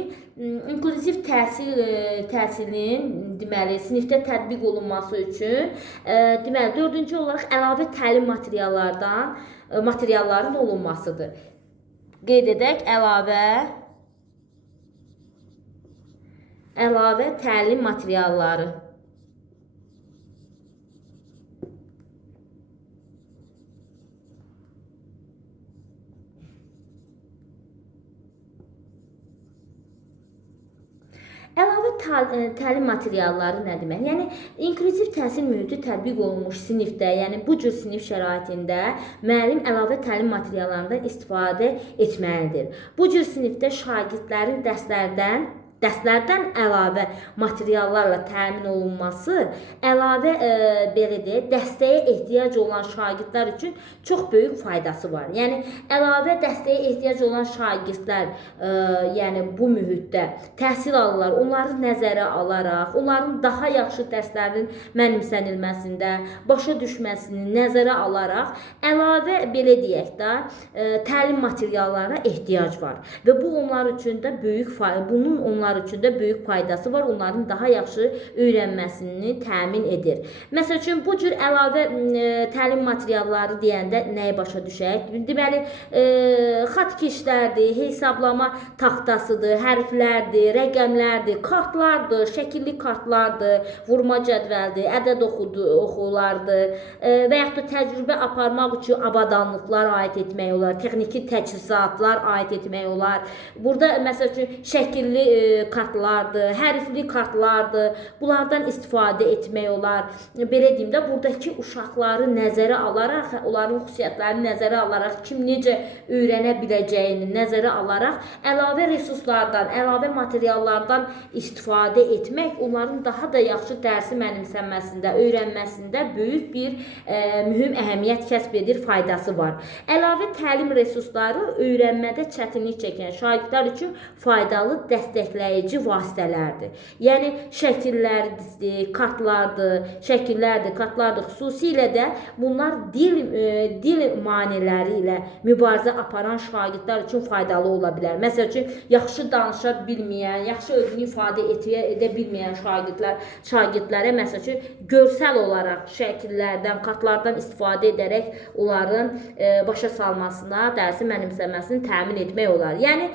inklüziv təhsilin deməli, sinifdə tətbiq olunması üçün deməli, dördüncü olaraq əlavə təlim materialların olunmasıdır. Qeyd edək, əlavə təlim materialları. Əlavə təlim materialları nə demək? Yəni, inklüziv təhsil mühiti tətbiq olunmuş sinifdə, yəni bu cür sinif şəraitində müəllim əlavə təlim materiallarından istifadə etməlidir. Bu cür sinifdə şagirdlərin dərslərdən dərslərdən əlavə materiallarla təmin olunması, əlavə belə deyək, dəstəyə ehtiyac olan şagirdlər üçün çox böyük faydası var. Yəni əlavə dəstəyə ehtiyac olan şagirdlər, yəni bu mühitdə təhsil alırlar, onları nəzərə alaraq, onların daha yaxşı dərslərin mənimsənilməsində, başa düşməsini nəzərə alaraq, əlavə belə deyək də, təlim materiallarına ehtiyac var və bu onlar üçün də bunun üçün də böyük faydası var. Onların daha yaxşı öyrənməsini təmin edir. Məsəl üçün bu cür əlavə təlim materialları deyəndə nəyi başa düşək? Deməli, xatkişlərdir, hesablama taxtasıdır, hərflərdir, rəqəmlərdir, kartlardır, şəkilli kartlardır, vurma cədvəldir, ədəd oxulardır və yaxud da təcrübə aparmaq üçün avadanlıqlar aid etmək olar, texniki təchizatlar aid etmək olar. Burada məsəl üçün şəkilli kartlardır, hərfli kartlardır. Bunlardan istifadə etmək olar. Belə deyim də, buradakı uşaqları nəzərə alaraq, onların xüsusiyyətlərini nəzərə alaraq, kim necə öyrənə biləcəyini nəzərə alaraq, əlavə resurslardan, əlavə materiallardan istifadə etmək onların daha da yaxşı dərsi mənimsənməsində, öyrənməsində böyük bir mühüm əhəmiyyət kəsb edir, faydası var. Əlavə təlim resursları öyrənmədə çətinlik çəkən şagirdlər üçün faydalı dəstəkləyici vasitələrdir. Yəni şəkillərdir, kartlardır, xüsusilə də bunlar dil maneələri ilə mübarizə aparan şagirdlər üçün faydalı ola bilər. Məsəl üçün, yaxşı danışa bilməyən, yaxşı özünü ifadə edə bilməyən şagirdlərə məsəl üçün görsəl olaraq şəkillərdən, kartlardan istifadə edərək onların başa salmasına, dərsi mənimsəməsini təmin etmək olar. Yəni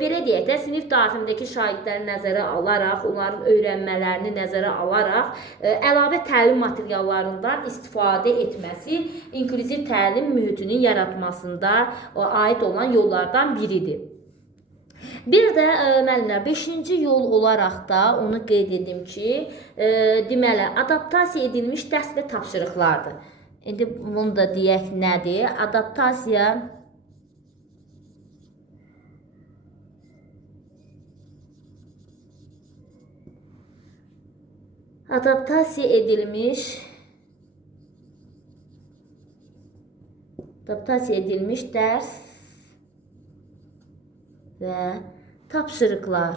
belə deyək də, sinif daxilindəki şagirdləri nəzərə alaraq, onların öyrənmələrini nəzərə alaraq, əlavə təlim materiallarından istifadə etməsi inklüziv təlim mühitinin yaratmasında aid olan yollardan biridir. Bir də müəllimlər, 5-ci yol olaraq da onu qeyd edim ki, deməli, adaptasiya edilmiş dərs və tapşırıqlardır. İndi bunu da deyək nədir? Adaptasiya edilmiş dərs və tapşırıqlar.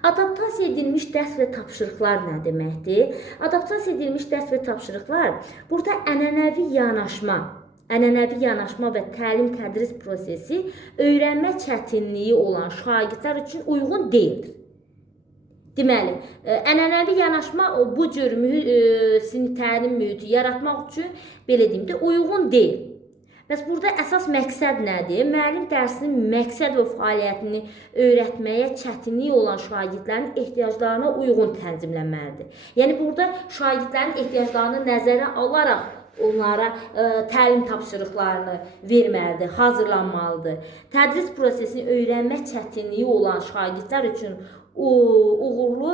Adaptasiya edilmiş dərs və tapşırıqlar nə deməkdir? Adaptasiya edilmiş dərs və tapşırıqlar burada ənənəvi yanaşma və təlim-tədris prosesi öyrənmə çətinliyi olan şagirdlər üçün uyğun deyildir. Deməli, ənənəvi yanaşma bu cür təlim mühiti yaratmaq üçün belə deyim də uyğun deyil. Bəs burada əsas məqsəd nədir? Müəllim dərsinin məqsəd və fəaliyyətini öyrətməyə çətinlik olan şagirdlərin ehtiyaclarına uyğun tənzimlənməlidir. Yəni burada şagirdlərin ehtiyaclarını nəzərə alaraq onlara təlim tapşırıqlarını verməlidir, hazırlanmalıdır. Tədris prosesini öyrənmə çətinliyi olan şagirdlər üçün uğurlu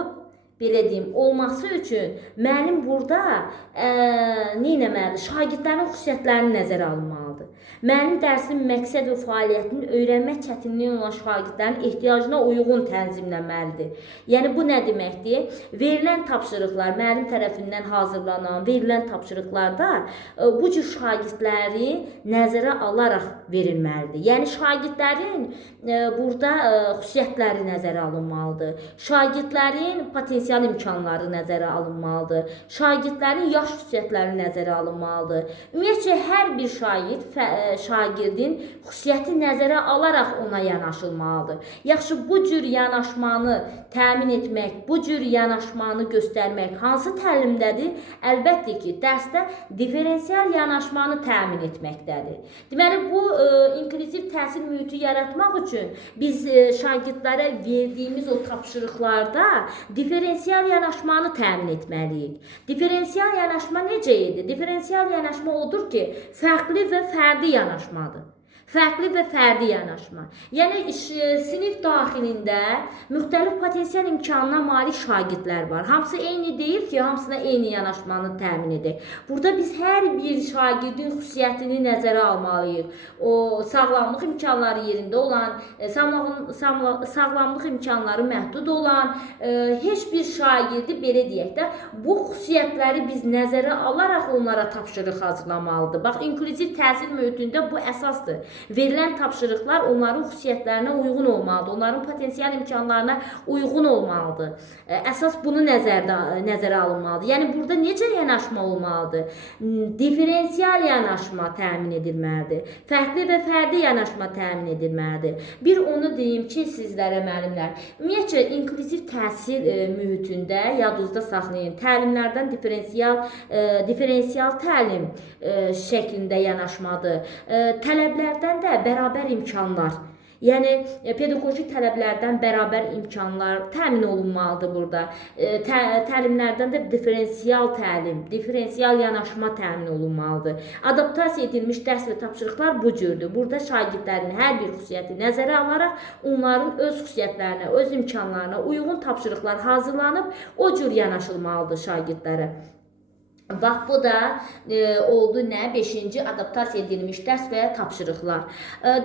belə deyim, olması üçün müəllim burada nə etməlidir? Şagirdlərin xüsusiyyətlərini nəzərə almalıdır. Müəllim dərsinin məqsəd və fəaliyyətinin öyrənmə çətinliyi olan şagirdlərin ehtiyacına uyğun tənzimlənməlidir. Yəni bu nə deməkdir? Verilən tapşırıqlar, müəllim tərəfindən hazırlanan, verilən tapşırıqlarda bu cür şagirdləri nəzərə alaraq verilməlidir. Yəni şagirdlərin burada xüsusiyyətləri nəzərə alınmalıdır. Şagirdlərin potensial imkanları nəzərə alınmalıdır. Şagirdlərin yaş xüsusiyyətləri nəzərə alınmalıdır. Ümumiyyətcə hər bir şagirdin xüsusiyyəti nəzərə alaraq ona yanaşılmalıdır. Yaxşı, bu cür yanaşmanı təmin etmək, bu cür yanaşmanı göstərmək hansı təlimdədir? Əlbəttə ki, dərsdə diferensial yanaşmanı təmin etməkdədir. Deməli, bu inklüziv təhsil mühiti yaratmaq üçün biz şagirdlərə verdiyimiz o tapşırıqlarda diferensial yanaşmanı təmin etməliyik. Diferensial yanaşma necə idi? Diferensial yanaşma odur ki, fərqli və fərdi yanaşmadır. Fərqli və fərdi yanaşma. Yəni sinif daxilində müxtəlif potensial imkanına malik şagirdlər var. Hamısı eyni deyil ki, hamısına eyni yanaşmanı təmin edək. Burada biz hər bir şagirdin xüsusiyyətini nəzərə almalıyıq. O sağlamlıq imkanları yerində olan, sağlamlıq imkanları məhdud olan heç bir şagirdi belə deyək də bu xüsusiyyətləri biz nəzərə alaraq onlara tapşırıq hazırlamalıdır. Bax, inklüziv təhsil mühitində bu əsasdır. Verilən tapşırıqlar onların xüsusiyyətlərinə uyğun olmalıdır, onların potensial imkanlarına uyğun olmalıdır. Əsas bunu nəzərə alınmalıdır. Yəni burada necə yanaşma olmalıdır? Diferensial yanaşma təmin edilməlidir. Fərqli və fərdi yanaşma təmin edilməlidir. Bir onu deyim ki, sizlərə müəllimlər, ümumiyyətcə inklüziv təhsil mühitində yadınızda saxlayın. Təlimlərdən diferensial təlim şəklində yanaşmadır. Tələblərdən də bərabər imkanlar, yəni pedaqoji tələblərdən bərabər imkanlar təmin olunmalıdır burada. Təlimlərdən də diferensial təlim, diferensial yanaşma təmin olunmalıdır. Adaptasiya edilmiş dərs və tapşırıqlar bu cürdür. Burada şagirdlərin hər bir xüsusiyyəti nəzərə alaraq onların öz xüsusiyyətlərinə, öz imkanlarına uyğun tapşırıqlar hazırlanıb o cür yanaşılmalıdır şagirdlərə. Bax, bu da oldu nə? 5-ci adaptasiya edilmiş dərs və tapşırıqlar.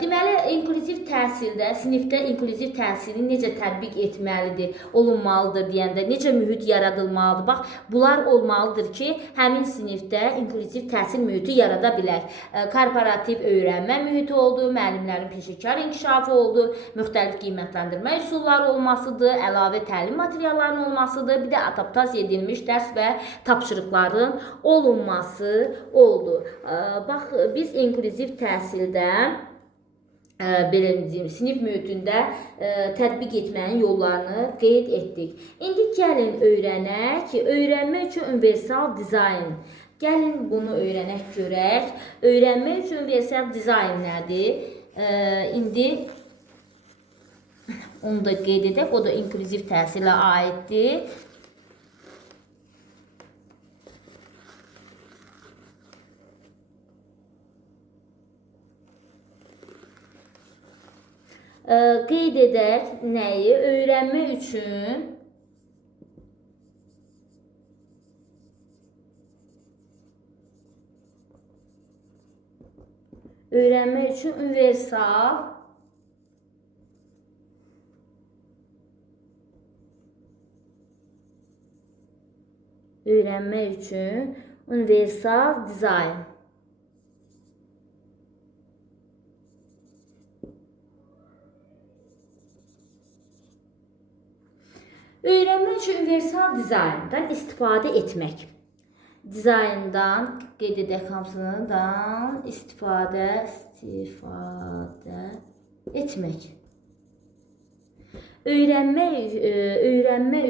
Deməli, inklüziv təhsildə, sinifdə inklüziv təhsili necə tətbiq etməlidir, olunmalıdır deyəndə, necə mühit yaradılmalıdır? Bax, bunlar olmalıdır ki, həmin sinifdə inklüziv təhsil mühiti yarada bilək. Korporativ öyrənmə mühiti oldu, müəllimlərin peşəkar inkişafı oldu, müxtəlif qiymətləndirmə üsulları olmasıdır, əlavə təlim materiallarının olmasıdır, bir də adaptasiya edilmiş dərs və tapşırıqların olunması oldu. Bax, biz inklüziv təhsildə belə deyim, sinif mühitində tətbiq etməyin yollarını qeyd etdik. İndi gəlin öyrənək ki, öyrənmə üçün universal dizayn. Gəlin bunu öyrənək, görək. Öyrənmə üçün universal dizayn nədir? İndi onu da qeyd edək. O da inklüziv təhsilə aiddir. Qeyd edək nəyi? Öyrənmə üçün universal dizayn. Öyrənmə üçün universal dizayndan istifadə etmək. Dizayndan, qeyd edək hamısından, istifadə etmək. Öyrənmə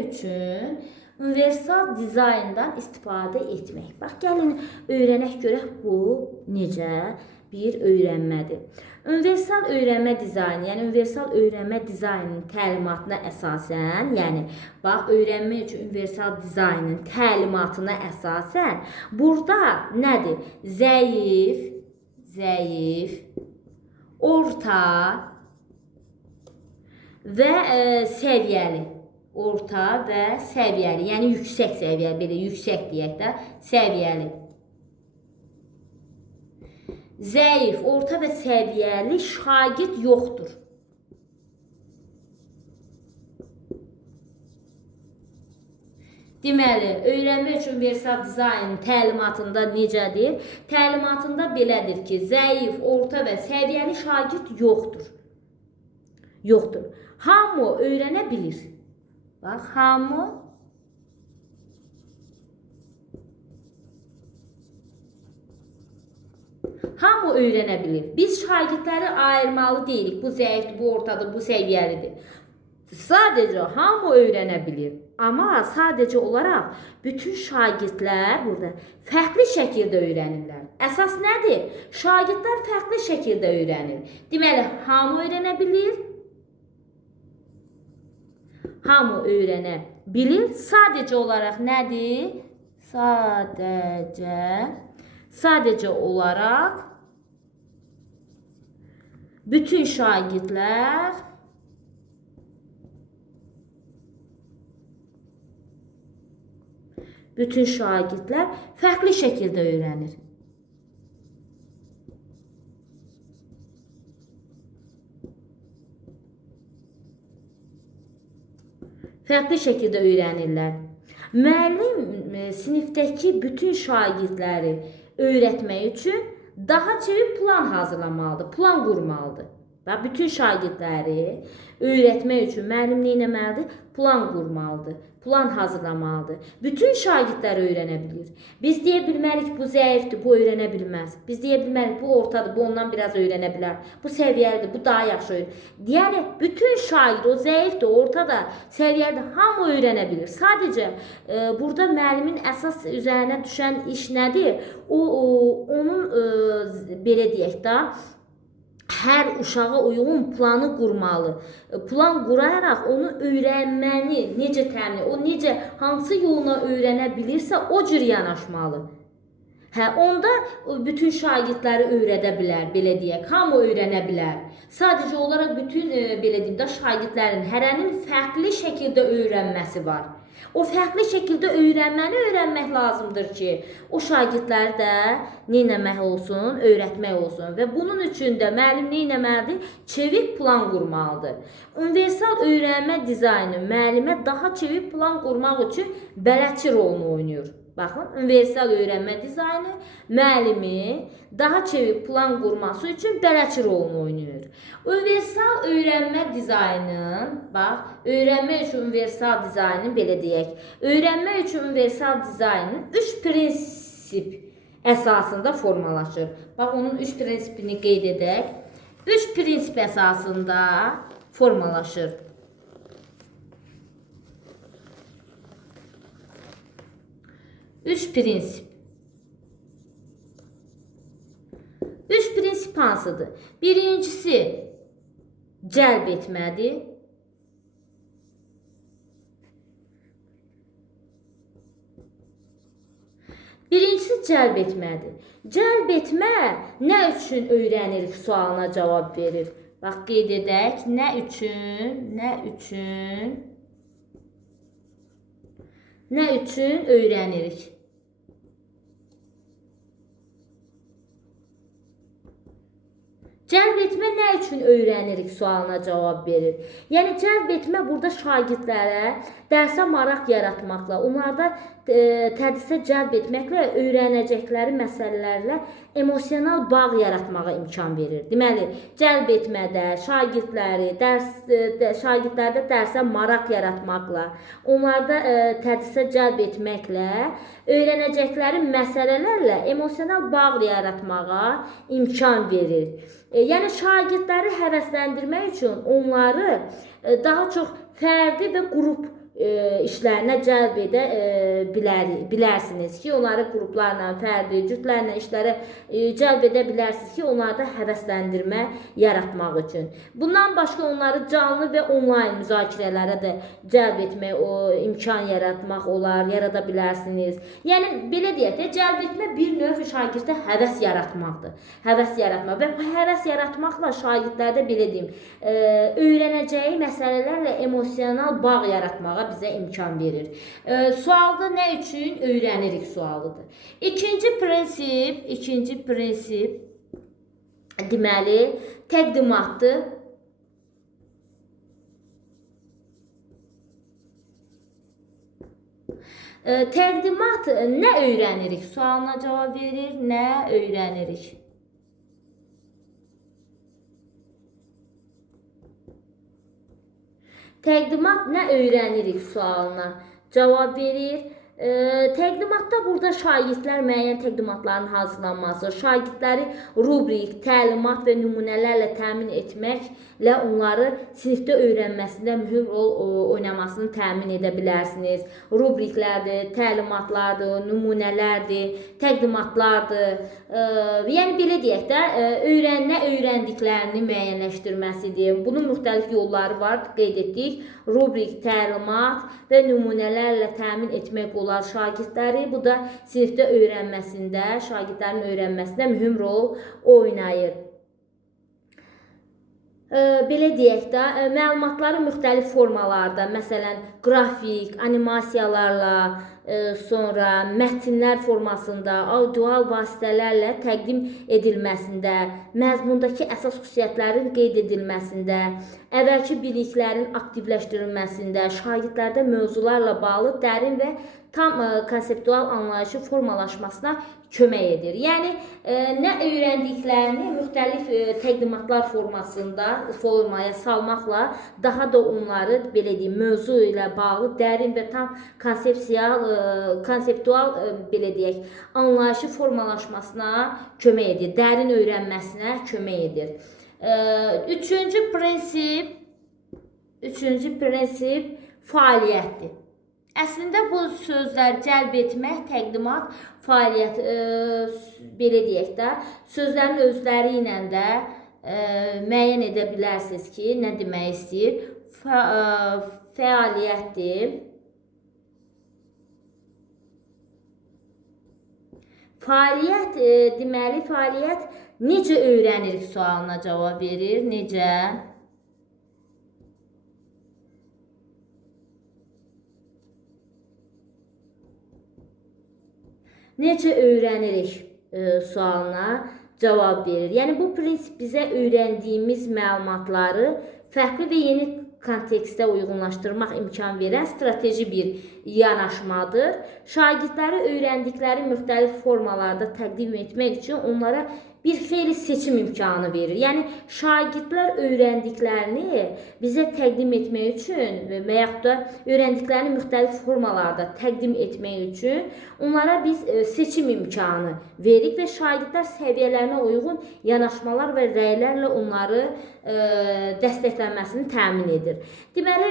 üçün universal dizayndan istifadə etmək. Bax, gəlin öyrənək görək bu necə bir öyrənmədir. Universal öyrənmə dizaynı, yəni universal öyrənmə dizaynının təlimatına əsasən, yəni bax, öyrənmə üçün universal dizaynın təlimatına əsasən burada nədir? Zəif, orta və səviyyəli. Orta və səviyyəli, yəni yüksək səviyyəli, belə yüksək deyək də, səviyyəli. Zəif, orta və səviyyəli şagird yoxdur. Deməli, öyrənmə üçün universal dizayn təlimatında necədir? Təlimatında belədir ki, zəif, orta və səviyyəli şagird yoxdur. Hamı öyrənə bilir. Bax, hamı öyrənə bilir. Biz şagirdləri ayırmalı deyilik. Bu zəifdir, bu ortadır, bu səviyyəlidir. Sadəcə hamı öyrənə bilir. Amma sadəcə olaraq bütün şagirdlər burada fərqli şəkildə öyrənirlər. Əsas nədir? Şagirdlər fərqli şəkildə öyrənir. Deməli, hamı öyrənə bilir. Hamı öyrənə bilir. Sadəcə olaraq nədir? Sadəcə olaraq bütün şagirdlər fərqli şəkildə öyrənir. Fərqli şəkildə öyrənirlər. Müəllim sinifdəki bütün şagirdləri öyrətmək üçün daha çevik plan hazırlamalıdır, plan qurmalıdır. Və bütün şagirdləri öyrətmək üçün müəllim nə etməlidir? Plan qurmalıdır, plan hazırlamalıdır. Bütün şagirdlər öyrənə bilir. Biz deyə bilmərik bu zəifdir, bu öyrənə bilməz. Biz deyə bilmərik bu ortadır, bu ondan biraz öyrənə bilər. Bu səviyyəlidir, bu daha yaxşı öyrənir. Yəni bütün şagird, o zəifdir, ortada, səviyyəlidir, hamı öyrənə bilir. Sadəcə burada müəllimin əsas üzərinə düşən iş nədir? Onun belə deyək də, hər uşağa uyğun planı qurmalı. Plan quraraq onu öyrənməni necə təmin, o necə, hansı yolla öyrənə bilirsə o cür yanaşmalı. Onda bütün şagirdləri öyrədə bilər, belə deyək, hamı öyrənə bilər. Sadəcə olaraq bütün, belə deyim də, şagirdlərin hərənin fərqli şəkildə öyrənməsi var. O fərqli şəkildə öyrənmək lazımdır ki, o şagirdləri də nə etmək olsun, öyrətmək olsun. Və bunun üçün də müəllim nə etməlidir? Çevik plan qurmalıdır. Universal öyrənmə dizaynı müəllimə daha çevik plan qurmaq üçün bələdçi rolunu oynayır. Baxın, universal öyrənmə dizaynı müəllimi daha çevik plan qurması üçün bələdçi rolunu oynayır. Universal öyrənmə dizaynının, bax, öyrənmə üçün universal dizaynın, belə deyək, öyrənmə üçün universal dizaynın 3 prinsip əsasında formalaşır. Bax, onun 3 prinsipini qeyd edək. 3 prinsip əsasında formalaşır. 3 prinsip. 3 prinsip hansıdır? Birincisi cəlb etmədir. Birincisi cəlb etmədir. Cəlb etmə nə üçün öyrənirik sualına cavab verir. Bax, qeyd edək, nə üçün öyrənirik. Cəlb etmə nə üçün öyrənirik sualına cavab verir. Yəni, cəlb etmə burada şagirdlərə dərsə maraq yaratmaqla, onlarda tədrisə cəlb etməklə öyrənəcəkləri məsələlərlə emosional bağ yaratmağa imkan verir. Deməli, cəlb etmədə şagirdlərdə dərsə maraq yaratmaqla, onlarda tədrisə cəlb etməklə öyrənəcəkləri məsələlərlə emosional bağ yaratmağa imkan verir. Yəni, şagirdləri həvəsləndirmək üçün onları daha çox fərdi və qrup işlərinə cəlb edə bilərsiniz ki, onları qruplarla, fərdi, cütlərlə işlərə cəlb edə bilərsiniz ki, onlarda həvəsləndirmə yaratmaq üçün. Bundan başqa onları canlı və onlayn müzakirələrə də cəlb etmək, imkan yaratmaq olar, yarada bilərsiniz. Yəni, belə deyək də, cəlb etmə bir növ şagirdə həvəs yaratmaqdır. Həvəs yaratmaq və bu həvəs yaratmaqla şagirdlərdə, belə deyim, öyrənəcəyi məsələlərlə emosional bağ yaratmağa bizə imkan verir. Sualda nə üçün öyrənirik sualıdır. İkinci prinsip deməli təqdimatdır. Təqdimat nə öyrənirik sualına cavab verir, nə öyrənirik. Təqdimat nə öyrənirik sualına cavab verir. Təqdimatda burada şagirdlər müəyyən təqdimatların hazırlanması, şagirdləri rubrik, təlimat və nümunələrlə təmin etməklə onları sinifdə öyrənməsində mühüm rol oynamasını təmin edə bilərsiniz. Rubriklərdir, təlimatlardır, nümunələrdir, təqdimatlardır. Yəni, belə deyək də, nə öyrəndiklərini müəyyənləşdirməsidir. Bunun müxtəlif yolları var, qeyd etdik. Rubrik, təlimat və nümunələrlə təmin etmək olar şagirdləri. Bu da sinifdə öyrənməsində, şagirdlərin öyrənməsində mühüm rol oynayır. belə deyək də, məlumatları müxtəlif formalarda, məsələn, qrafik, animasiyalarla, sonra mətnlər formasında, audio vasitələrlə təqdim edilməsində, məzmundakı əsas xüsusiyyətlərin qeyd edilməsində, əvvəlki biliklərin aktivləşdirilməsində, şagirdlərdə mövzularla bağlı dərin və tam konseptual anlayışı formalaşmasına kömək edir. Yəni, nə öyrəndiklərini müxtəlif təqdimatlar formaya salmaqla daha da onları, belə deyim, mövzu ilə bağlı dərin və tam konseptual, belə deyək, anlayışı formalaşmasına kömək edir, dərin öyrənməsinə kömək edir. Üçüncü prinsip fəaliyyətdir. Əslində bu sözlər cəlb etmək, təqdimat, fəaliyyət, belə deyək də, sözlərin özləri ilə də müəyyən edə bilərsiniz ki, nə demək istəyir? Fəaliyyətdir. Fəaliyyət, deməli, fəaliyyət necə öyrənirik sualına cavab verir. Necə? Necə öyrənirik sualına cavab verir. Yəni, bu prinsip bizə öyrəndiyimiz məlumatları fərqli və yeni kontekstə uyğunlaşdırmaq imkan verən strateji bir yanaşmadır. Şagirdləri öyrəndikləri müxtəlif formalarda təqdim etmək üçün onlara bir xeyli seçim imkanı verir. Yəni, şagirdlər öyrəndiklərini bizə təqdim etmək üçün və yaxud da öyrəndiklərini müxtəlif formalarda təqdim etmək üçün onlara biz seçim imkanı veririk və şagirdlər səviyyələrinə uyğun yanaşmalar və rəylərlə onları dəstəklənməsini təmin edir. Deməli,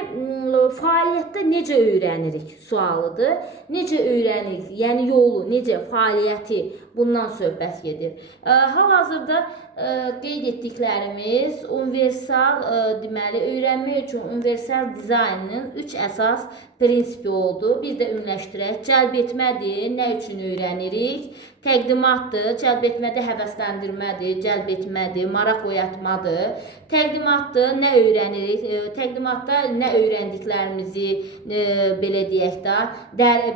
fəaliyyətdə necə öyrənirik sualıdır. Necə öyrənirik, yəni yolu, necə, fəaliyyəti, bundan söhbət gedir. Hal-hazırda qeyd etdiklərimiz universal, deməli, öyrənmək üçün universal dizaynın 3 əsas prinsipi oldu. Bir də ümumiləşdirək, cəlb etmədir, nə üçün öyrənirik? Təqdimatdır, cəlb etmədə həvəsləndirmədir, cəlb etmədir, maraq oyatmadır. Təqdimatdır, nə öyrənirik? Təqdimatda nə öyrəndiklərimizi, belə deyək də,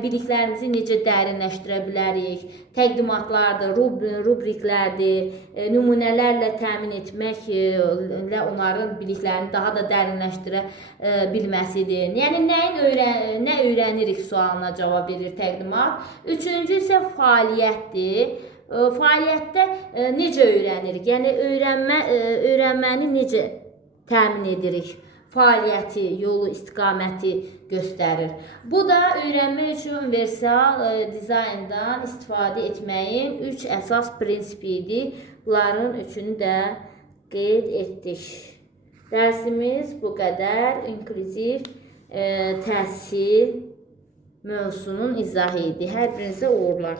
biliklərimizi necə dərinləşdirə bilərik? Təqdimatlardır, rubriklərdir, nümunələrlə təmin etməklə onların biliklərini daha da dərinləşdirə bilməsidir. Yəni, nə öyrənirik sualına cavab verir təqdimat. Üçüncü isə fəaliyyətdir. Fəaliyyətdə necə öyrənirik? Yəni, öyrənməni necə təmin edirik? Fəaliyyəti, yolu, istiqaməti göstərir. Bu da öyrənmək üçün universal dizayndan istifadə etməyin 3 əsas prinsipi idi. Bunların üçünü də qeyd etdik. Dərsimiz bu qədər. İnklüziv təhsil mövzusunun izahı idi. Hər birinizə uğurlar.